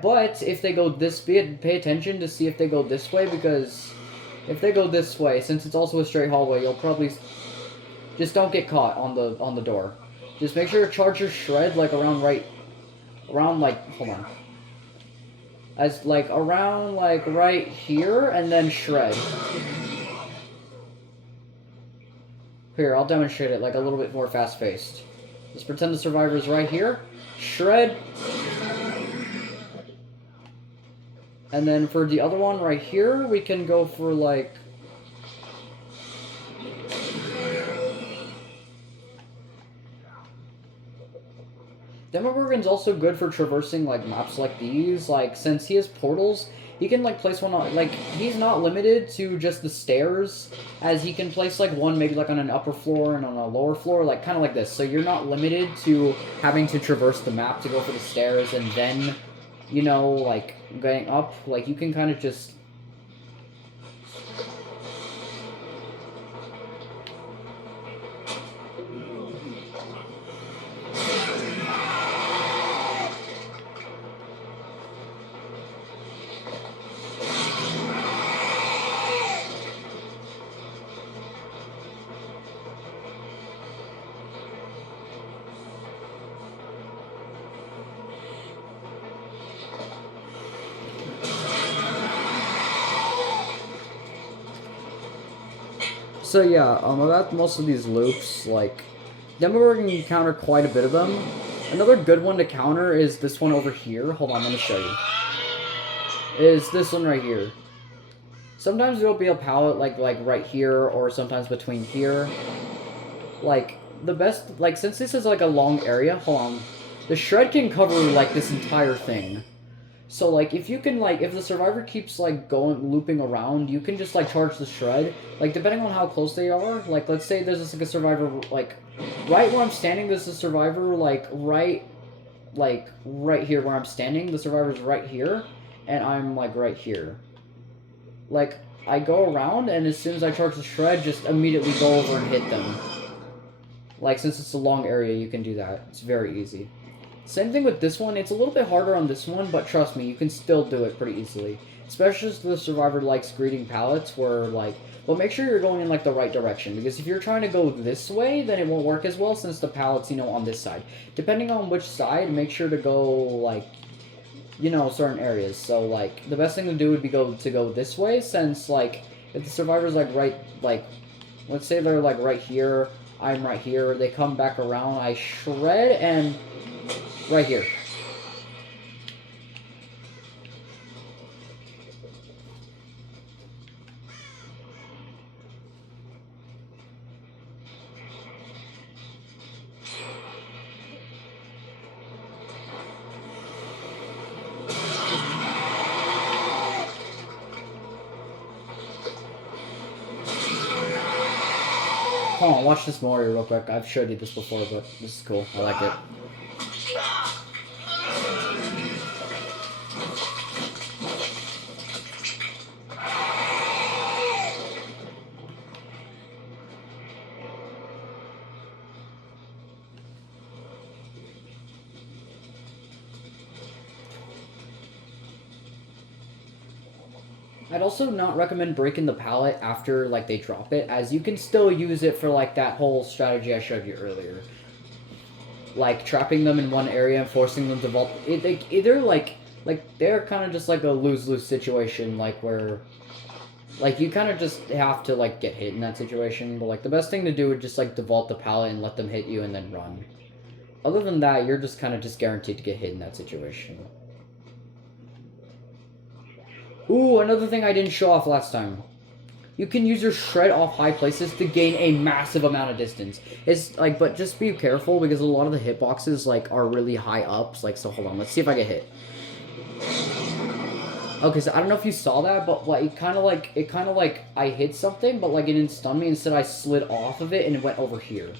But if they go this way, pay attention to see if they go this way, because... If they go this way, since it's also a straight hallway, you'll probably... Just don't get caught on the door. Just make sure to charge your shred, like, around, like, hold on. As, like, around, like, right here, and then shred. Here, I'll demonstrate it, like, a little bit more fast-paced. Just pretend the survivor's right here. Shred. And then for the other one right here, we can go for, like... Demogorgon's also good for traversing, like, maps like these. Like, since he has portals, he can, like, place one on... Like, he's not limited to just the stairs, as he can place, like, one maybe, like, on an upper floor and on a lower floor, like, kind of like this. So you're not limited to having to traverse the map to go for the stairs and then... You know, like, going up, like, you can kind of just... So yeah, about most of these loops, like, Demogorgon can counter quite a bit of them. Another good one to counter is this one over here. Hold on, let me show you. Is this one right here. Sometimes there'll be a pallet, like right here, or sometimes between here. Like, the best, like, since this is, like, a long area, hold on. The shred can cover, like, this entire thing. So, like, if you can, like, if the survivor keeps, like, looping around, you can just, like, charge the shred. Like, depending on how close they are, like, let's say there's just, like, a survivor, like, right where I'm standing, there's a survivor, like, right here where I'm standing, the survivor's right here, and I'm, like, right here. Like, I go around, and as soon as I charge the shred, just immediately go over and hit them. Like, since it's a long area, you can do that. It's very easy. Same thing with this one. It's a little bit harder on this one, but trust me, you can still do it pretty easily. Especially if the survivor likes greeting pallets, where, like... Well, make sure you're going in, like, the right direction, because if you're trying to go this way, then it won't work as well, since the pallet's, you know, on this side. Depending on which side, make sure to go, like, you know, certain areas. So, like, the best thing to do would be to go this way, since, like, if the survivor's, like, right, like, let's say they're, like, right here, I'm right here, they come back around, I shred, and right here. Hold on, watch this Mario real quick. I've showed you this before, but this is cool. I like it. I'd also not recommend breaking the pallet after, like, they drop it, as you can still use it for, like, that whole strategy I showed you earlier. Like, trapping them in one area and forcing them to vault. Either, like, they're kind of just, like, a lose-lose situation, like, where... Like, you kind of just have to, like, get hit in that situation, but, like, the best thing to do would just, like, devault the pallet and let them hit you and then run. Other than that, you're just kind of just guaranteed to get hit in that situation. Ooh, another thing I didn't show off last time. You can use your shred off high places to gain a massive amount of distance. It's like, but just be careful because a lot of the hitboxes like are really high ups. Like, so hold on, let's see if I get hit. Okay, so I don't know if you saw that, but like it kind of like I hit something, but like it didn't stun me. Instead, I slid off of it and it went over here.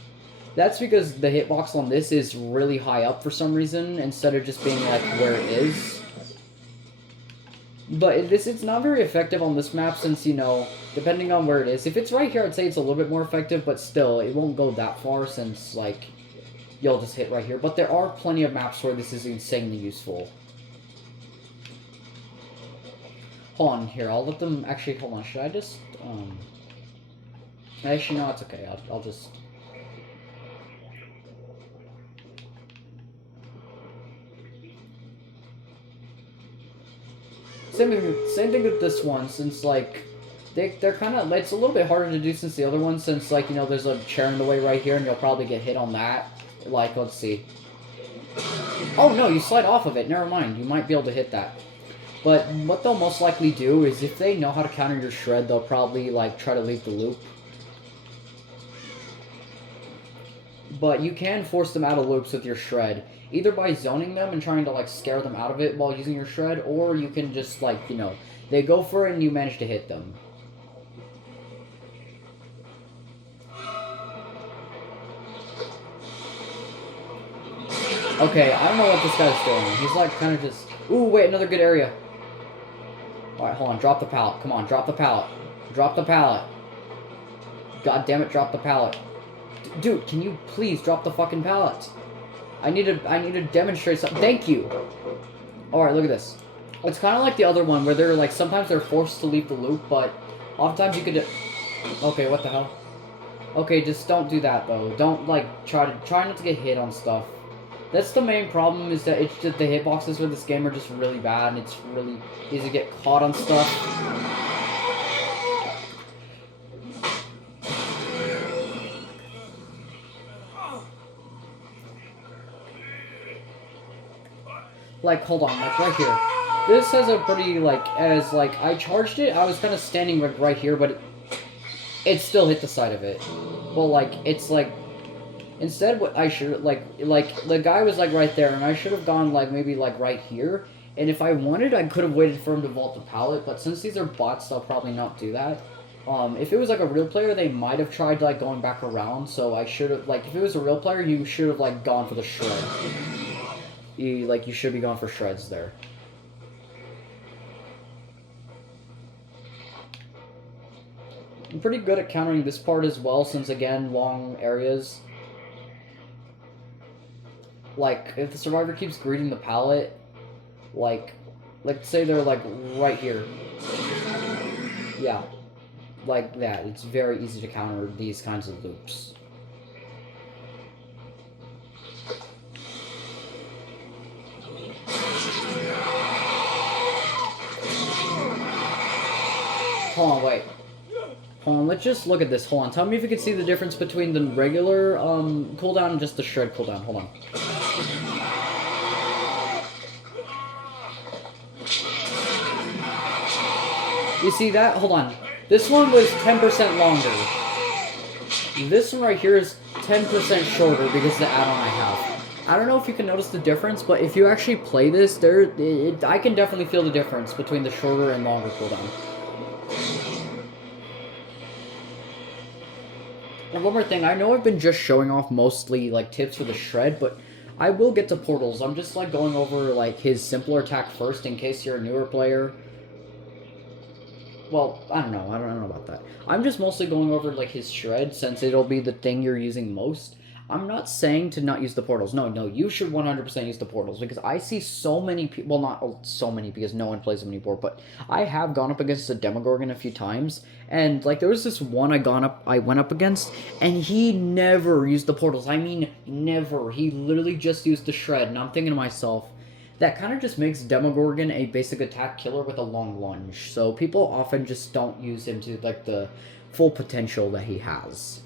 That's because the hitbox on this is really high up for some reason instead of just being like where it is. But it's not very effective on this map since, you know, depending on where it is. If it's right here, I'd say it's a little bit more effective, but still, it won't go that far since, like, you'll just hit right here. But there are plenty of maps where this is insanely useful. Hold on, here, I'll let them... Actually, hold on, should I just, Actually, no, it's okay. I'll just... Same thing with this one, since, like, they're kind of... It's a little bit harder to do since the other one, since, like, you know, there's a chair in the way right here, and you'll probably get hit on that. Like, let's see. Oh, no, you slide off of it. Never mind. You might be able to hit that. But what they'll most likely do is, if they know how to counter your shred, they'll probably, like, try to leave the loop. But you can force them out of loops with your shred. Either by zoning them and trying to, like, scare them out of it while using your shred, or you can just, like, you know, they go for it and you manage to hit them. Okay, I don't know what this guy's doing. He's, like, kind of just... Ooh, wait, another good area. Alright, hold on. Drop the pallet. Come on, drop the pallet. Drop the pallet. God damn it, drop the pallet. Dude, can you please drop the fucking pallet? I need to demonstrate something. Thank you. Alright, look at this. It's kind of like the other one where they're like, sometimes they're forced to leave the loop, but oftentimes you could... Okay, what the hell? Okay, just don't do that though. Don't like, try not to get hit on stuff. That's the main problem, is that it's just the hitboxes for this game are just really bad, and it's really easy to get caught on stuff. Like, hold on, like, right here. This has a pretty, like, as, like, I charged it, I was kind of standing, like, right here, but it still hit the side of it. Well, like, it's, like, instead what I should, like, the guy was, like, right there, and I should have gone, like, maybe, like, right here. And if I wanted, I could have waited for him to vault the pallet, but since these are bots, they'll probably not do that. If it was, like, a real player, they might have tried, like, going back around, so I should have, like, if it was a real player, you should have, like, gone for the shred. You should be going for shreds there. I'm pretty good at countering this part as well, since again, long areas. Like, if the survivor keeps greeting the pallet, like, let's say they're, like, right here. Yeah. Like that. It's very easy to counter these kinds of loops. Hold on, wait. Hold on, let's just look at this. Hold on, tell me if you can see the difference between the regular cooldown and just the shred cooldown. Hold on. You see that? Hold on. This one was 10% longer. This one right here is 10% shorter because of the add-on I have. I don't know if you can notice the difference, but if you actually play this, I can definitely feel the difference between the shorter and longer cooldown. And one more thing, I know I've been just showing off mostly like tips for the shred, but I will get to portals. I'm just like going over like his simpler attack first in case you're a newer player. Well, I don't know about that. I'm just mostly going over like his shred since it'll be the thing you're using most. I'm not saying to not use the portals. No, you should 100% use the portals because I see so many people, well, not so many because no one plays them anymore, but I have gone up against a Demogorgon a few times, and like there was this one I went up against, and he never used the portals. I mean, never. He literally just used the shred, and I'm thinking to myself, that kind of just makes Demogorgon a basic attack killer with a long lunge, so people often just don't use him to like the full potential that he has.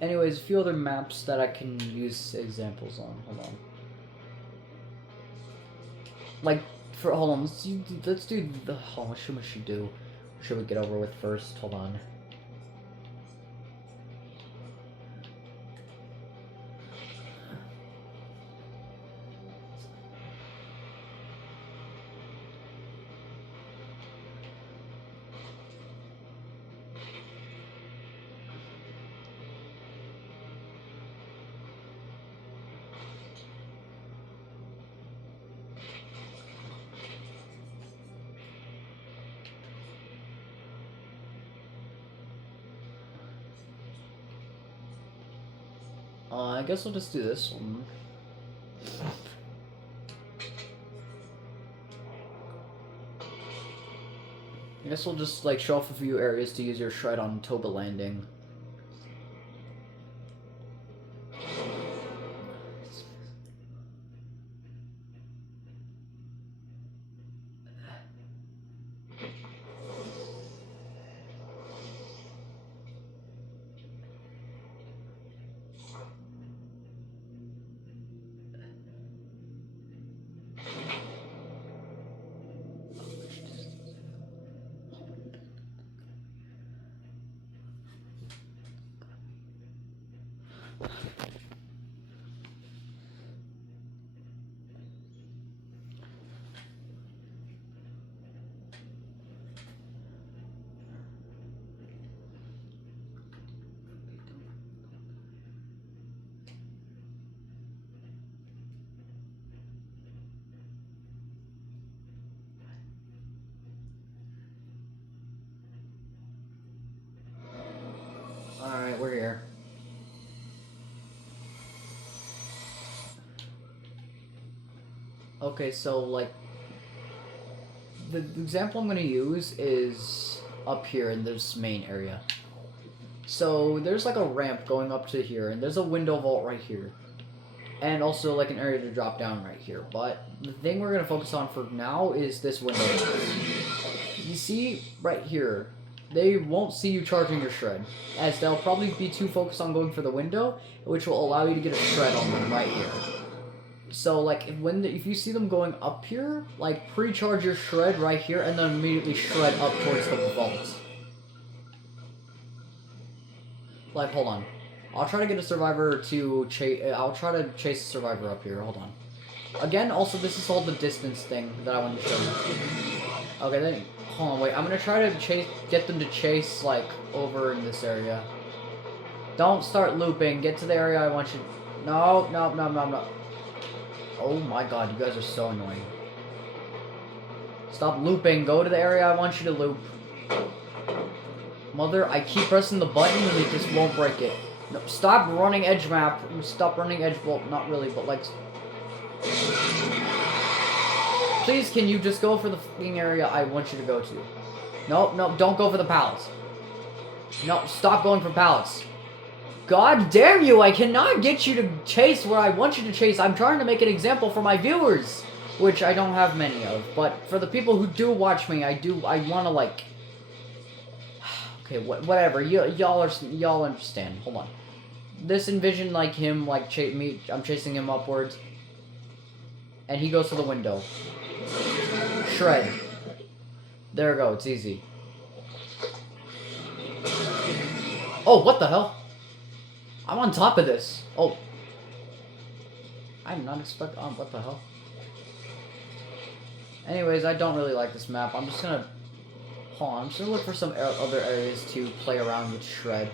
Anyways, a few other maps that I can use examples on. Hold on. Like, hold on, let's do the, what should we do? What should we get over with first? Hold on. I guess I'll just do this one. I guess we'll just like show off a few areas to use your shred on Toba Landing. Alright, we're here. Okay, so like the example I'm going to use is up here in this main area. So there's like a ramp going up to here, and there's a window vault right here. And also like an area to drop down right here. But the thing we're going to focus on for now is this window. You see right here, they won't see you charging your shred, as they'll probably be too focused on going for the window, which will allow you to get a shred on them right here. So, like, if you see them going up here, like, pre-charge your shred right here, and then immediately shred up towards the vault. Like, hold on. I'll try to get a survivor to chase... I'll try to chase a survivor up here. Hold on. Again, also, this is all the distance thing that I wanted to show you. Okay, then... Hold on, wait. I'm gonna try to get them to chase, like, over in this area. Don't start looping. Get to the area I want you... No. Oh my god, you guys are so annoying. Stop looping. Go to the area I want you to loop. Mother, I keep pressing the button and it just won't break it. No, stop running edge map. Stop running edge. Well, not really, but like... Please, can you just go for the fucking area I want you to go to? No, no, don't go for the pallets. No, stop going for pallets. God damn you, I cannot get you to chase where I want you to chase. I'm trying to make an example for my viewers, which I don't have many of. But for the people who do watch me, I want to, like... Okay, whatever. Y'all understand. Hold on. This envision, like, him, like, I'm chasing him upwards. And he goes to the window. Shred. There we go, it's easy. Oh, what the hell? I'm on top of this. Oh. I'm not expecting... what the hell? Anyways, I don't really like this map. I'm just gonna... Hold on, I'm just gonna look for some other areas to play around with Shred.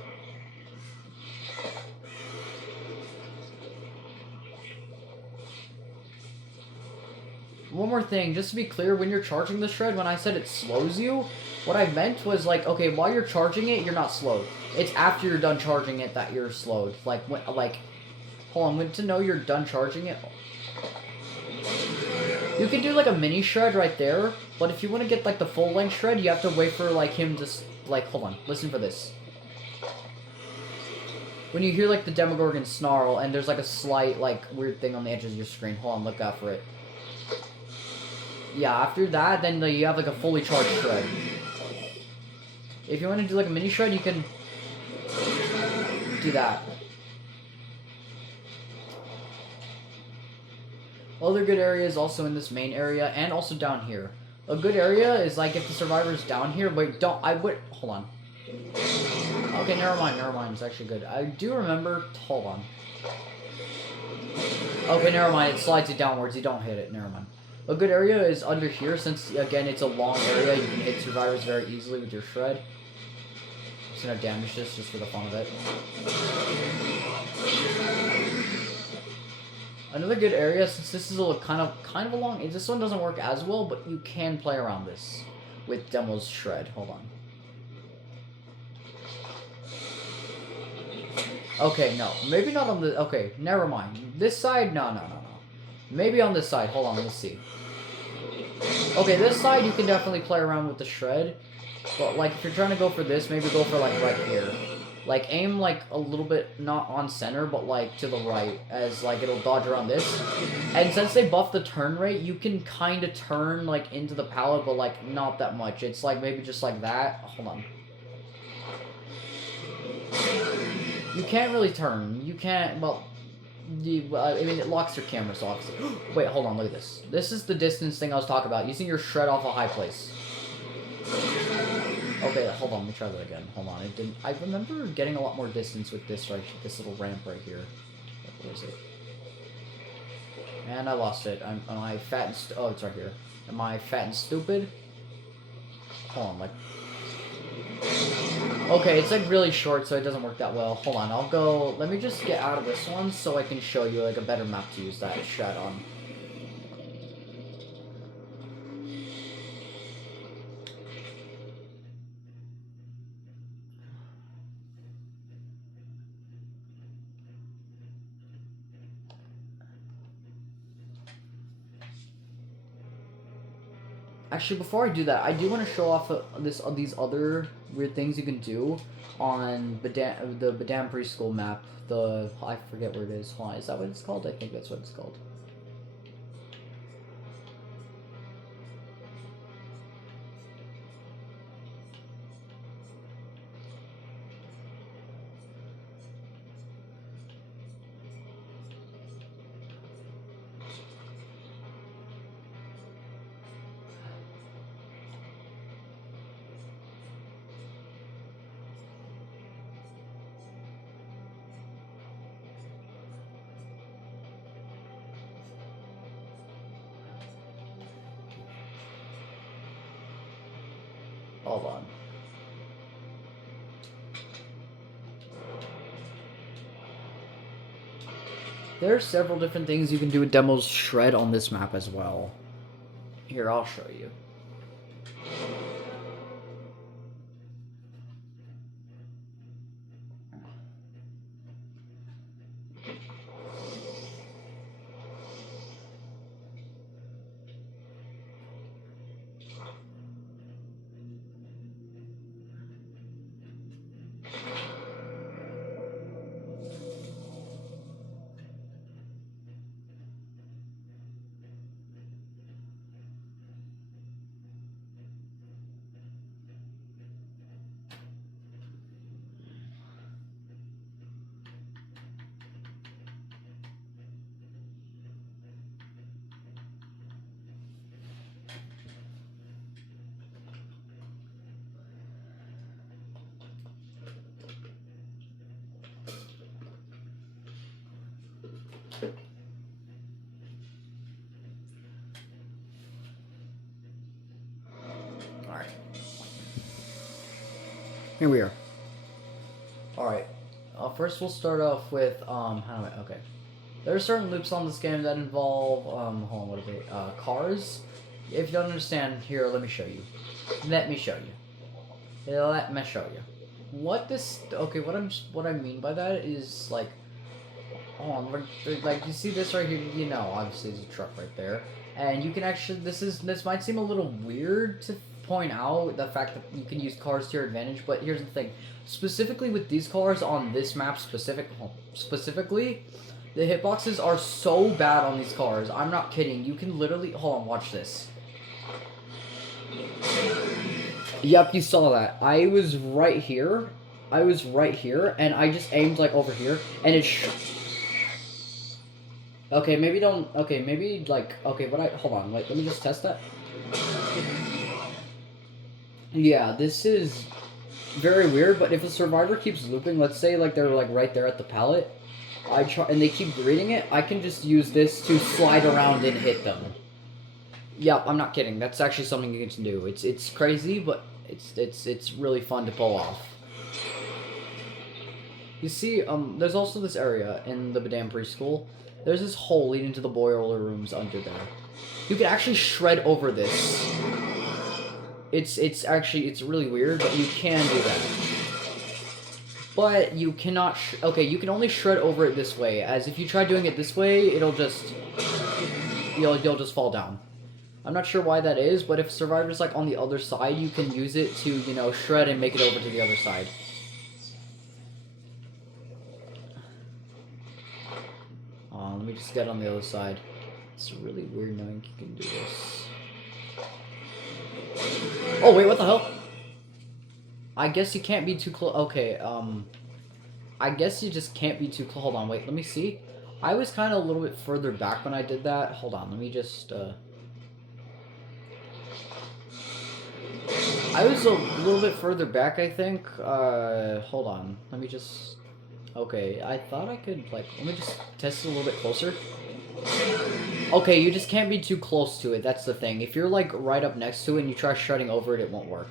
One more thing, just to be clear, when you're charging the Shred, when I said it slows you, what I meant was, like, okay, while you're charging it, you're not slowed. It's after you're done charging it that you're slowed. Like, hold on, when to know you're done charging it... You can do, like, a mini Shred right there, but if you want to get, like, the full-length Shred, you have to wait for, like, him to, like, hold on, listen for this. When you hear, like, the Demogorgon snarl, and there's, like, a slight, like, weird thing on the edges of your screen, hold on, look out for it. Yeah, after that, then you have, like, a fully charged Shred. If you want to do, like, a mini Shred, you can do that. Other good areas also in this main area, and also down here. A good area is, like, if the survivor's down here, but hold on. Okay, never mind, it's actually good. I do remember, hold on. Okay, never mind, it slides it downwards, you don't hit it, never mind. A good area is under here, since, again, it's a long area, you can hit survivors very easily with your Shred. I'm just gonna damage this just for the fun of it. Another good area, since this is a kind of a long... This one doesn't work as well, but you can play around this with Demo's Shred. Hold on. Okay, no. Maybe not on the... Okay, never mind. This side? No. Maybe on this side. Hold on, let's see. Okay, this side you can definitely play around with the Shred. But, like, if you're trying to go for this, maybe go for, like, right here. Like, aim, like, a little bit, not on center, but, like, to the right. As, like, it'll dodge around this. And since they buff the turn rate, you can kind of turn, like, into the pallet, but, like, not that much. It's, like, maybe just like that. Hold on. You can't really turn. You can't, well... I mean, it locks your camera, so obviously... Wait, hold on, look at this. This is the distance thing I was talking about. Using your Shred off a high place. Okay, hold on, let me try that again. Hold on, I remember getting a lot more distance with this this little ramp right here. Where is it? And I lost it. Am I fat and oh, it's right here. Am I fat and stupid? Hold on, like... Okay, it's like really short, so it doesn't work that well. Hold on, I'll go... Let me just get out of this one so I can show you, like, a better map to use that Shred on. Actually, before I do that, I do want to show off these other weird things you can do on the Badam Preschool map. I forget where it is. Hold on, is that what it's called? I think that's what it's called. Hold on. There are several different things you can do with Demo's Shred on this map as well. Here, I'll show you. Alright. Here we are. Alright. First we'll start off with, okay. There are certain loops on this game that involve, hold on, what are they? Cars. If you don't understand, here, let me show you. Let me show you. Let me show you. What I mean by that is, like, hold on, like, you see this right here, you know, obviously there's a truck right there. And you can actually, this might seem a little weird to point out, the fact that you can use cars to your advantage, but here's the thing. Specifically with these cars on this map specifically, the hitboxes are so bad on these cars. I'm not kidding. You can literally, hold on, watch this. Yep, you saw that. I was right here, and I just aimed, like, over here, and it okay, maybe don't, okay, maybe, like, okay, hold on, like, let me just test that. Yeah, this is very weird, but if a survivor keeps looping, let's say, like, they're, like, right there at the pallet, and they keep greeting it, I can just use this to slide around and hit them. Yep, I'm not kidding. That's actually something you can do. It's crazy, but it's really fun to pull off. You see, there's also this area in the Badam preschool. There's this hole leading to the boiler rooms under there. You can actually shred over this. It's really weird, but you can do that. But you cannot, okay, you can only shred over it this way, as if you try doing it this way, it'll just, you'll just fall down. I'm not sure why that is, but if Survivor's, like, on the other side, you can use it to, you know, shred and make it over to the other side. Let me just get on the other side. It's really weird knowing you can do this. Oh, wait, what the hell? I guess you can't be too close. Okay, I guess you just can't be too close. Hold on, wait, let me see. I was kind of a little bit further back when I did that. Hold on, let me just, I was a little bit further back, I think. Hold on. Let me just... Okay, I thought I could, like... Let me just test it a little bit closer. Okay, you just can't be too close to it. That's the thing. If you're, like, right up next to it and you try shredding over it, it won't work.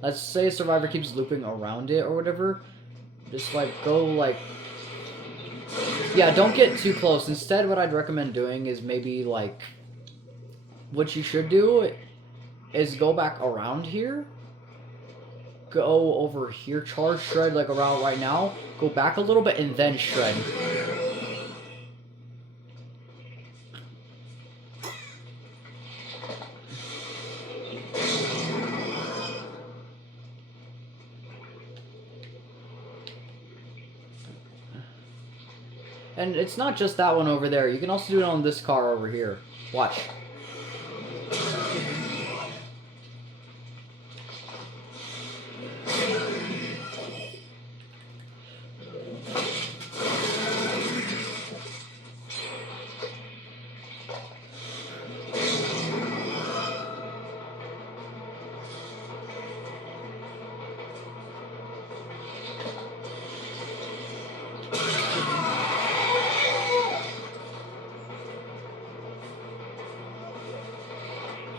Let's say a survivor keeps looping around it or whatever. Just, like, go, like... Yeah, don't get too close. Instead, what I'd recommend doing is maybe, like... What you should do is go back around here. Go over here. Charge shred, like, around right now. Go back a little bit and then shred. And it's not just that one over there. You can also do it on this car over here. Watch.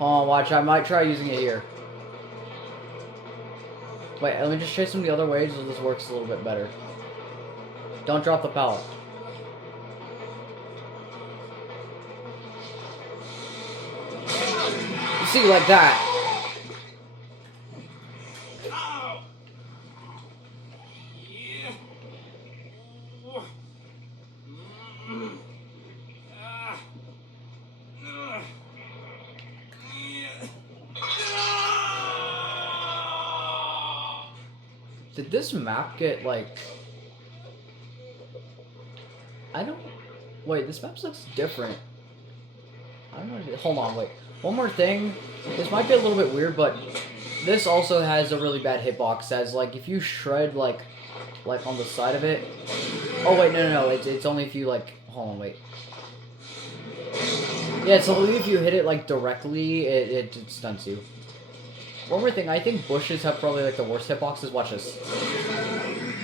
Oh, watch, I might try using it here. Wait, let me just chase him the other way so this works a little bit better. Don't drop the pallet. See, like that. Did this map get, like... I don't... Wait, this map looks different. I don't know... Hold on, wait. One more thing. This might be a little bit weird, but... This also has a really bad hitbox, as, like, if you shred, like on the side of it... Oh, wait, no. It's only if you, like... Hold on, wait. Yeah, it's only if you hit it, like, directly, it stunts you. One more thing, I think bushes have probably, like, the worst hitboxes. Watch this.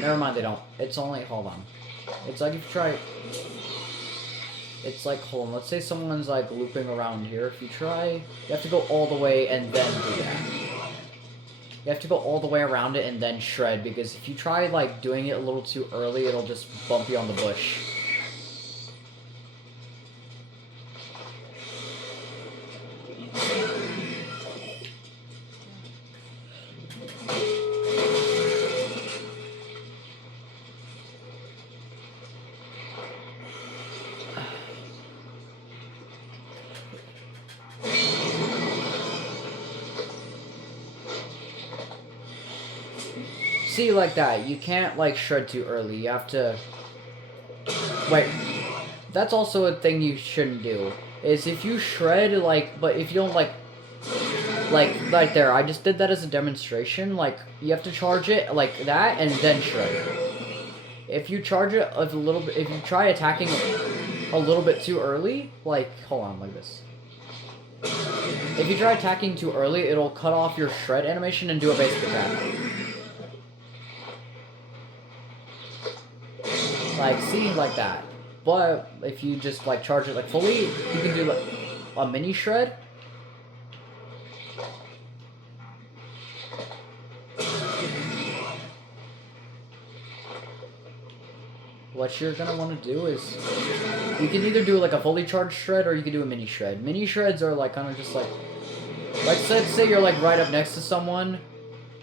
Never mind, they don't. It's only... Hold on. It's like if you try... It's like, hold on, let's say someone's, like, looping around here. If you try... You have to go all the way and then do that. You have to go all the way around it and then shred, because if you try, like, doing it a little too early, it'll just bump you on the bush. See, like that. You can't, like, shred too early. You have to... Wait. That's also a thing you shouldn't do. Is if you shred, like... But if you don't, like... Like, right there. I just did that as a demonstration. Like, you have to charge it like that and then shred. If you charge it a little bit... If you try attacking a little bit too early... Like, hold on, like this. If you try attacking too early, it'll cut off your shred animation and do a basic attack. Like, see, like that. But if you just, like, charge it, like, fully, you can do, like, a mini shred. What you're gonna want to do is, you can either do, like, a fully charged shred, or you can do a mini shred. Mini shreds are, like, kind of just, like, let's say you're, like, right up next to someone,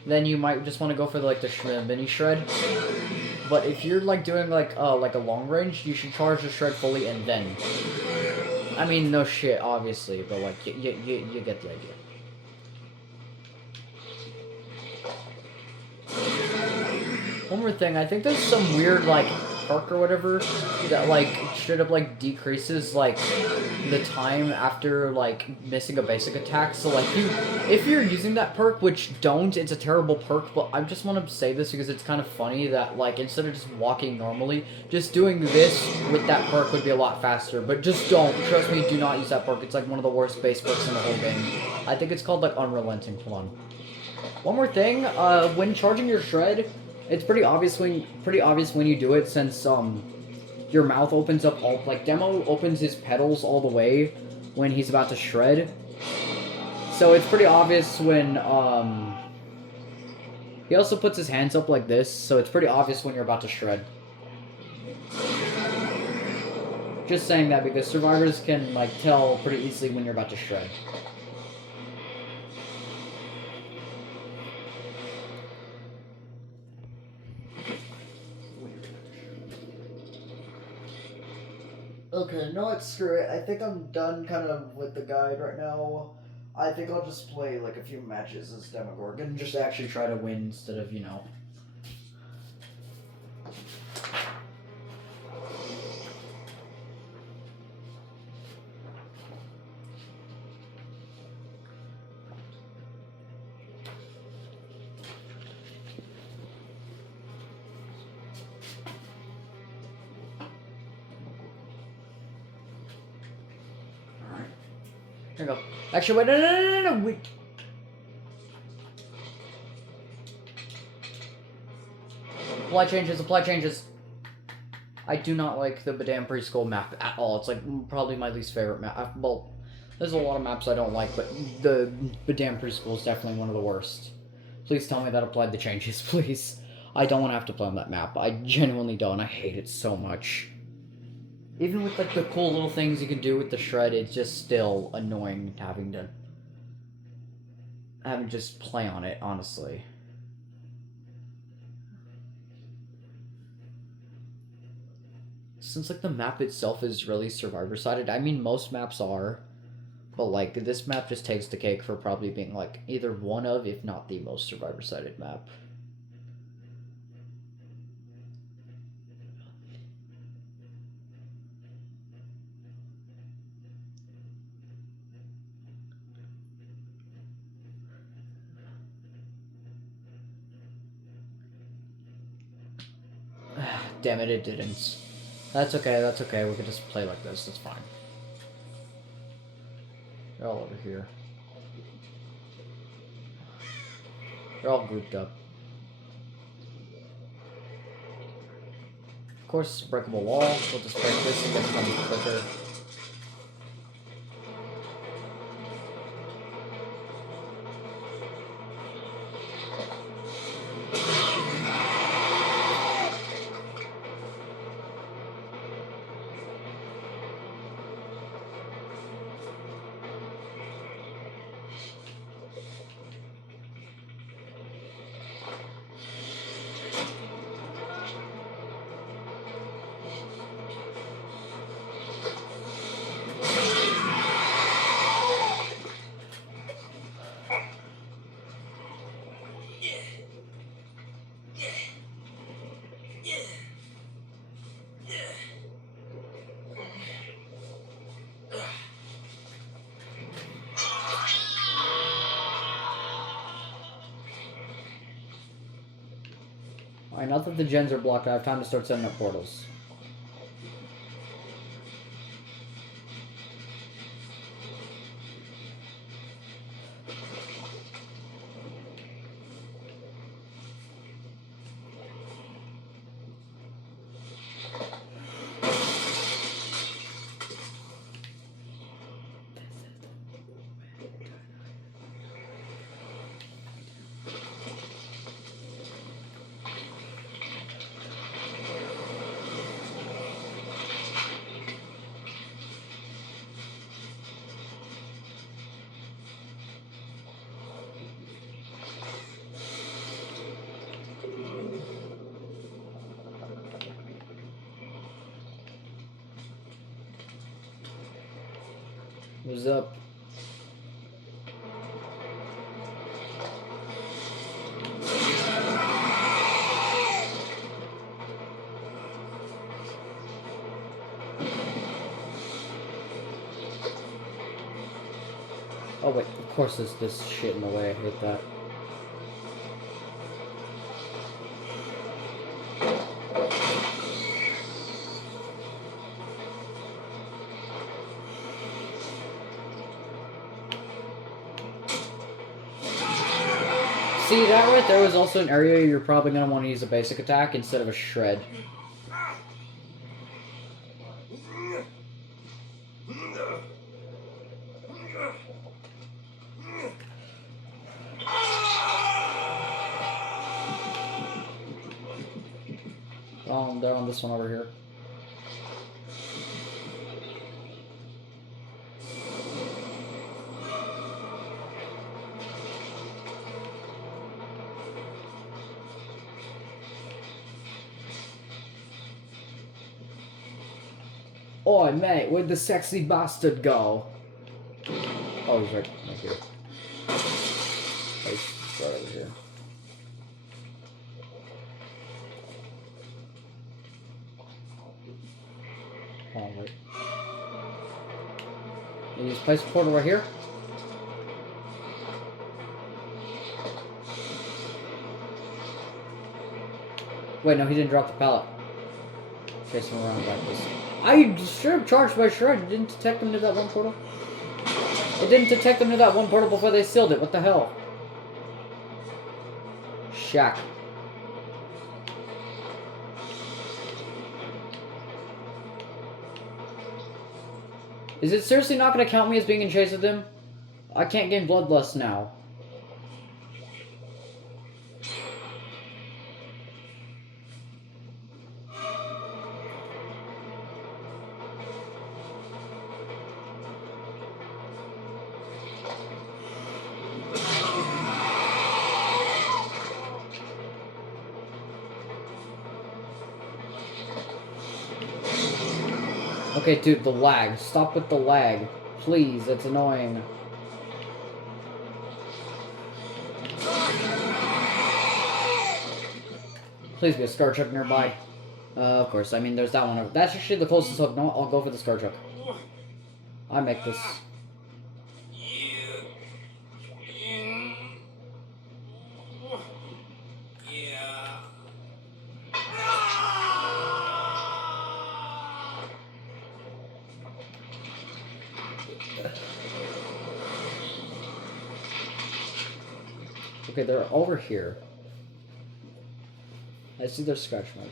then you might just want to go for, like, the mini shred. But if you're, like, doing, like a long range, you should charge the shred fully and then... I mean, no shit, obviously, but, like, you get the idea. One more thing, I think there's some weird, like, perk or whatever that, like, straight up, like, decreases, like, the time after, like, missing a basic attack. So, like, if you're using that perk, which don't, it's a terrible perk, but I just want to say this because it's kind of funny that, like, instead of just walking normally, just doing this with that perk would be a lot faster. But just don't. Trust me, do not use that perk. It's, like, one of the worst base perks in the whole game. I think it's called, like, Unrelenting. Hold on. One more thing, when charging your shred, it's pretty obvious when you do it, since your mouth opens up all, like, Demo opens his pedals all the way when he's about to shred. So it's pretty obvious when he also puts his hands up like this, so it's pretty obvious when you're about to shred. Just saying that because survivors can, like, tell pretty easily when you're about to shred. Okay, no, it's screw it. I think I'm done kind of with the guide right now. I think I'll just play, like, a few matches as Demogorgon and just actually try to win instead of, you know... Here we go. Actually, wait, no, wait. Apply changes. I do not like the Badam Preschool map at all. It's, like, probably my least favorite map. Well, there's a lot of maps I don't like, but the Badam Preschool is definitely one of the worst. Please tell me that applied the changes, please. I don't want to have to play on that map. I genuinely don't. I hate it so much. Even with, like, the cool little things you can do with the shred, it's just still annoying having to having just play on it, honestly. Since like the map itself is really survivor-sided, I mean most maps are, but like this map just takes the cake for probably being like either one of, if not the most survivor-sided map. Damn it, it didn't. That's okay, that's okay. We can just play like this, that's fine. They're all over here. They're all grouped up. Of course, breakable wall. We'll just break this and get them quicker. Alright, now that the gens are blocked, I have time to start setting up portals. What's up? Oh wait, of course there's this shit in the way, I hate that. See, that right there was also an area you're probably going to want to use a basic attack instead of a shred. Oh, they're on this one over here. Oi, mate, where'd the sexy bastard go? Oh, he's right here. Oh, he's right over here. Oh, wait. You just place a portal right here. Wait, no, he didn't drop the pallet. Chase him around like this. I should have charged my shred. It didn't detect them to that one portal. It didn't detect them to that one portal before they sealed it. What the hell? Shack. Is it seriously not going to count me as being in chase with him? I can't gain bloodlust now. Okay, dude, the lag. Stop with the lag. Please, it's annoying. Please be a Scar Truck nearby. Of course, I mean, there's that one. That's actually the closest hook. No, I'll go for the Scar Truck. I make this. Okay, they're over here. I see their scratch marks.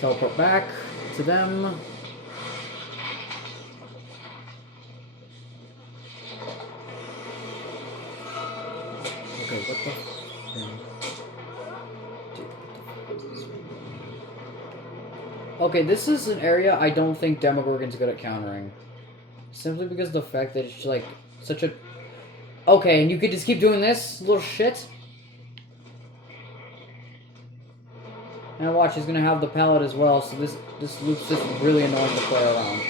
Teleport back to them. Okay, what the thing? Okay, this is an area I don't think Demogorgon's good at countering. Simply because of the fact that it's like such a... Okay, and you could just keep doing this, little shit? And watch, he's gonna have the pallet as well, so this loop's just really annoying to play around.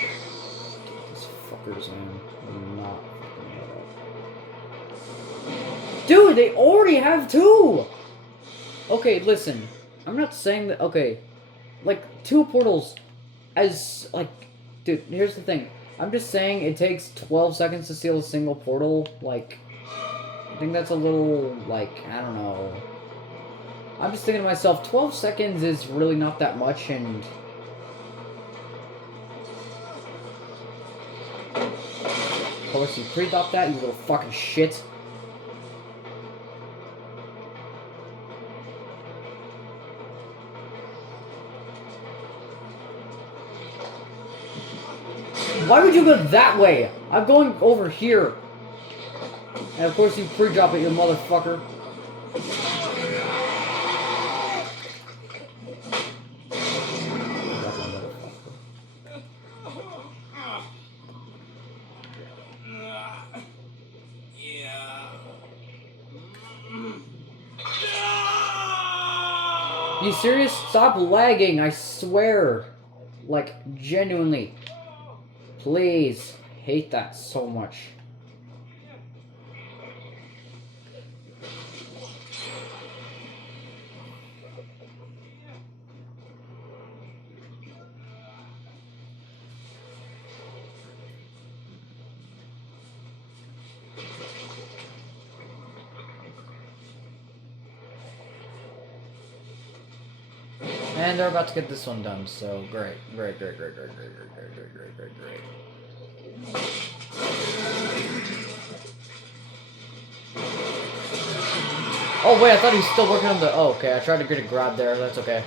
These fuckers, man. I'm not fucking that up. Dude, they already have two! Okay, listen. I'm not saying that... Okay. Like, two portals as... Like, dude, here's the thing. I'm just saying it takes 12 seconds to seal a single portal. Like, I think that's a little, like, I don't know. I'm just thinking to myself, 12 seconds is really not that much, and... Of course, you pre-thought that, you little fucking shit. Why would you go that way? I'm going over here. And of course you pre-drop it, you motherfucker. You serious? Stop lagging, I swear. Like, genuinely. Please. Hate that so much. And they're about to get this one done, so great. Great. Oh wait, I thought he was still working on the... Oh, okay, I tried to get a grab there, that's okay.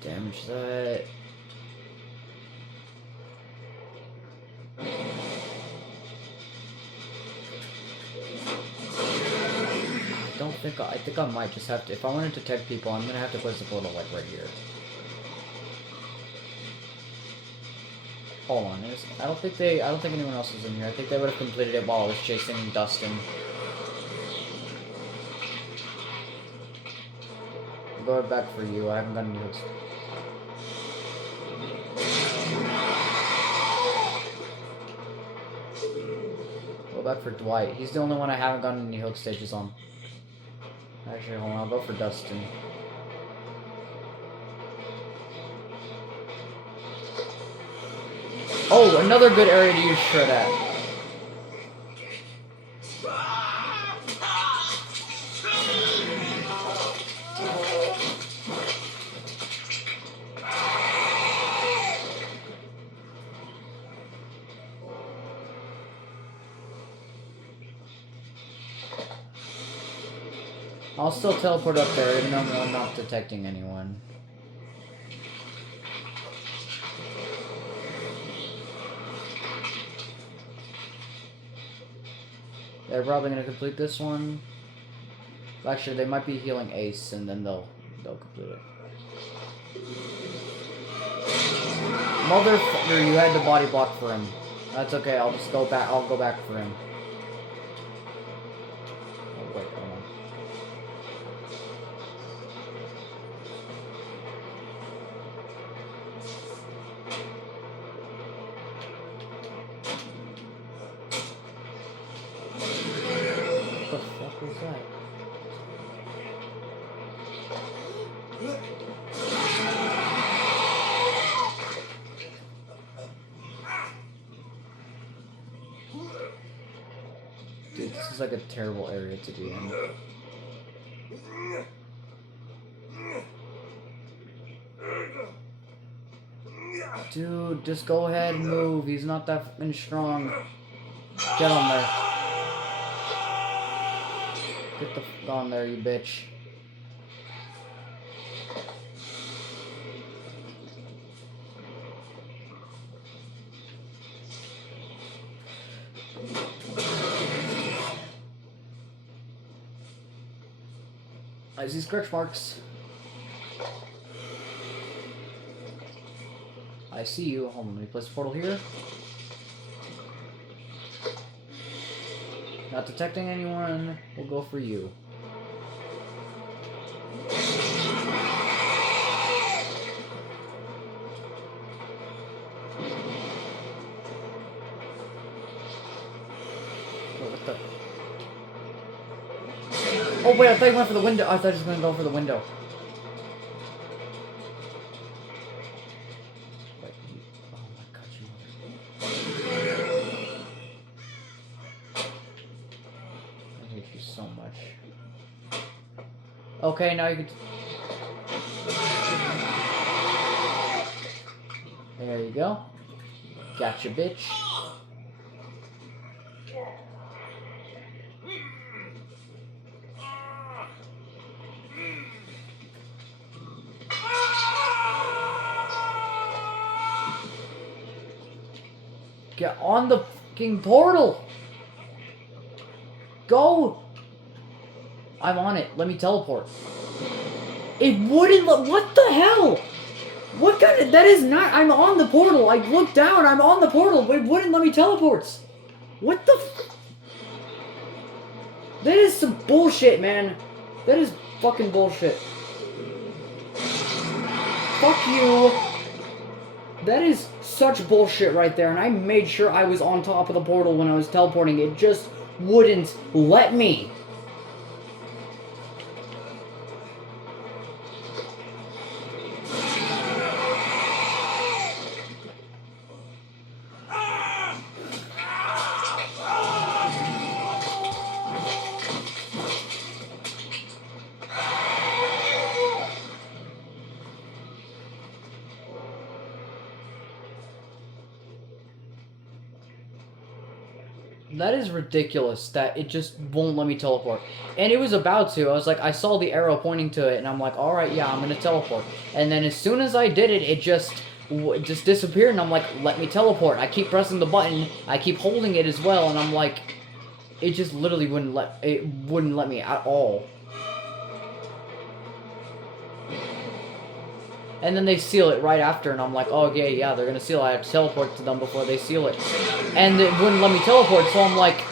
Damage that. I think I might just have to, if I want to detect people, I'm gonna have to place the portal like right here. Hold on, I don't think anyone else was in here. I think they would have completed it while I was chasing Dustin. I'll go back for you, I haven't gotten any hooks. Go back for Dwight. He's the only one I haven't gotten any hook stages on. Actually, hold on, I'll go for Dustin. Oh, another good area to use Shred at. I'll still teleport up there, even though I'm not detecting anyone. They're probably gonna complete this one. Actually, they might be healing Ace, and then they'll complete it. Motherfucker, you had to body block for him. That's okay. I'll just go back. I'll go back for him. Oh wait, hold on. What the fuck was that? Dude, this is like a terrible area to be in. Dude, just go ahead and move. He's not that fucking strong. Get on there. Get the fuck on there, you bitch. I see scratch marks. I see you. Hold on, let me place a portal here. Not detecting anyone. We'll go for you. What the? Oh wait, I thought you went for the window. I thought he was gonna go for the window. Wait, oh my god, I hate you so much. Okay, now you can. There you go. Gotcha, bitch. Get on the fucking portal! Go! I'm on it. Let me teleport. It wouldn't let. What the hell? What kind of. That is not. I'm on the portal. I looked down. I'm on the portal, but it wouldn't let me teleport. What the. That is some bullshit, man. That is fucking bullshit. Fuck you. That is such bullshit right there, and I made sure I was on top of the portal when I was teleporting. It just wouldn't let me. That is ridiculous that it just won't let me teleport. And it was about to. I was like, I saw the arrow pointing to it, and I'm like, alright, yeah, I'm gonna teleport. And then as soon as I did it, it just disappeared, and I'm like, let me teleport. I keep pressing the button, I keep holding it as well, and I'm like, it just literally wouldn't let me at all. And then they seal it right after, and I'm like, oh, okay, yeah, they're gonna seal it. I have to teleport to them before they seal it. And it wouldn't let me teleport, so I'm like,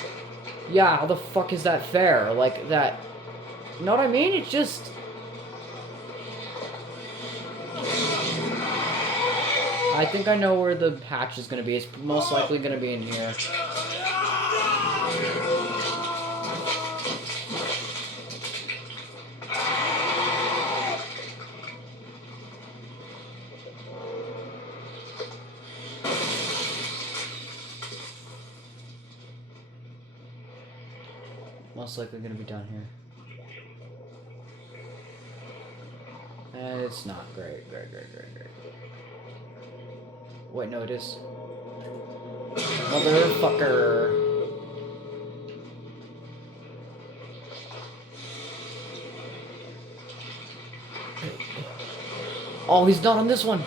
yeah, how the fuck is that fair? Like, that... You know what I mean? It's just... I think I know where the hatch is gonna be. It's most likely gonna be in here. Most likely gonna be down here. And it's not. Great. Wait, no, it is. Motherfucker. Oh, he's not on this one.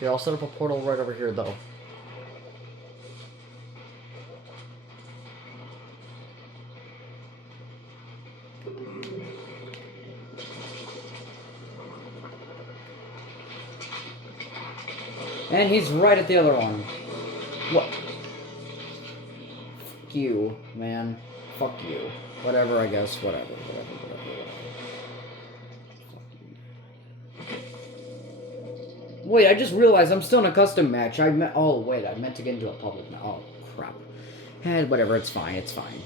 Here, I'll set up a portal right over here, though. And he's right at the other one. What? Fuck you, man. Fuck you. Whatever, I guess. Whatever. Wait, I just realized I'm still in a custom match. Oh, wait, I meant to get into a public match. Oh, crap. Whatever, it's fine, it's fine.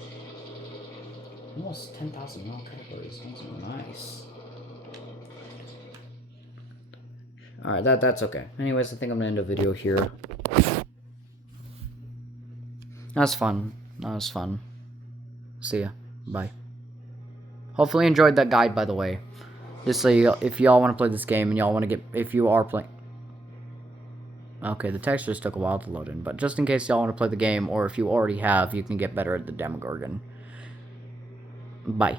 Almost 10,000 mile categories. That's nice. Alright, that's okay. Anyways, I think I'm gonna end the video here. That's fun. That was fun. See ya. Bye. Hopefully you enjoyed that guide, by the way. Just so if y'all want to play this game and y'all want to get... If you are playing... Okay, the textures took a while to load in, but just in case y'all want to play the game, or if you already have, you can get better at the Demogorgon. Bye.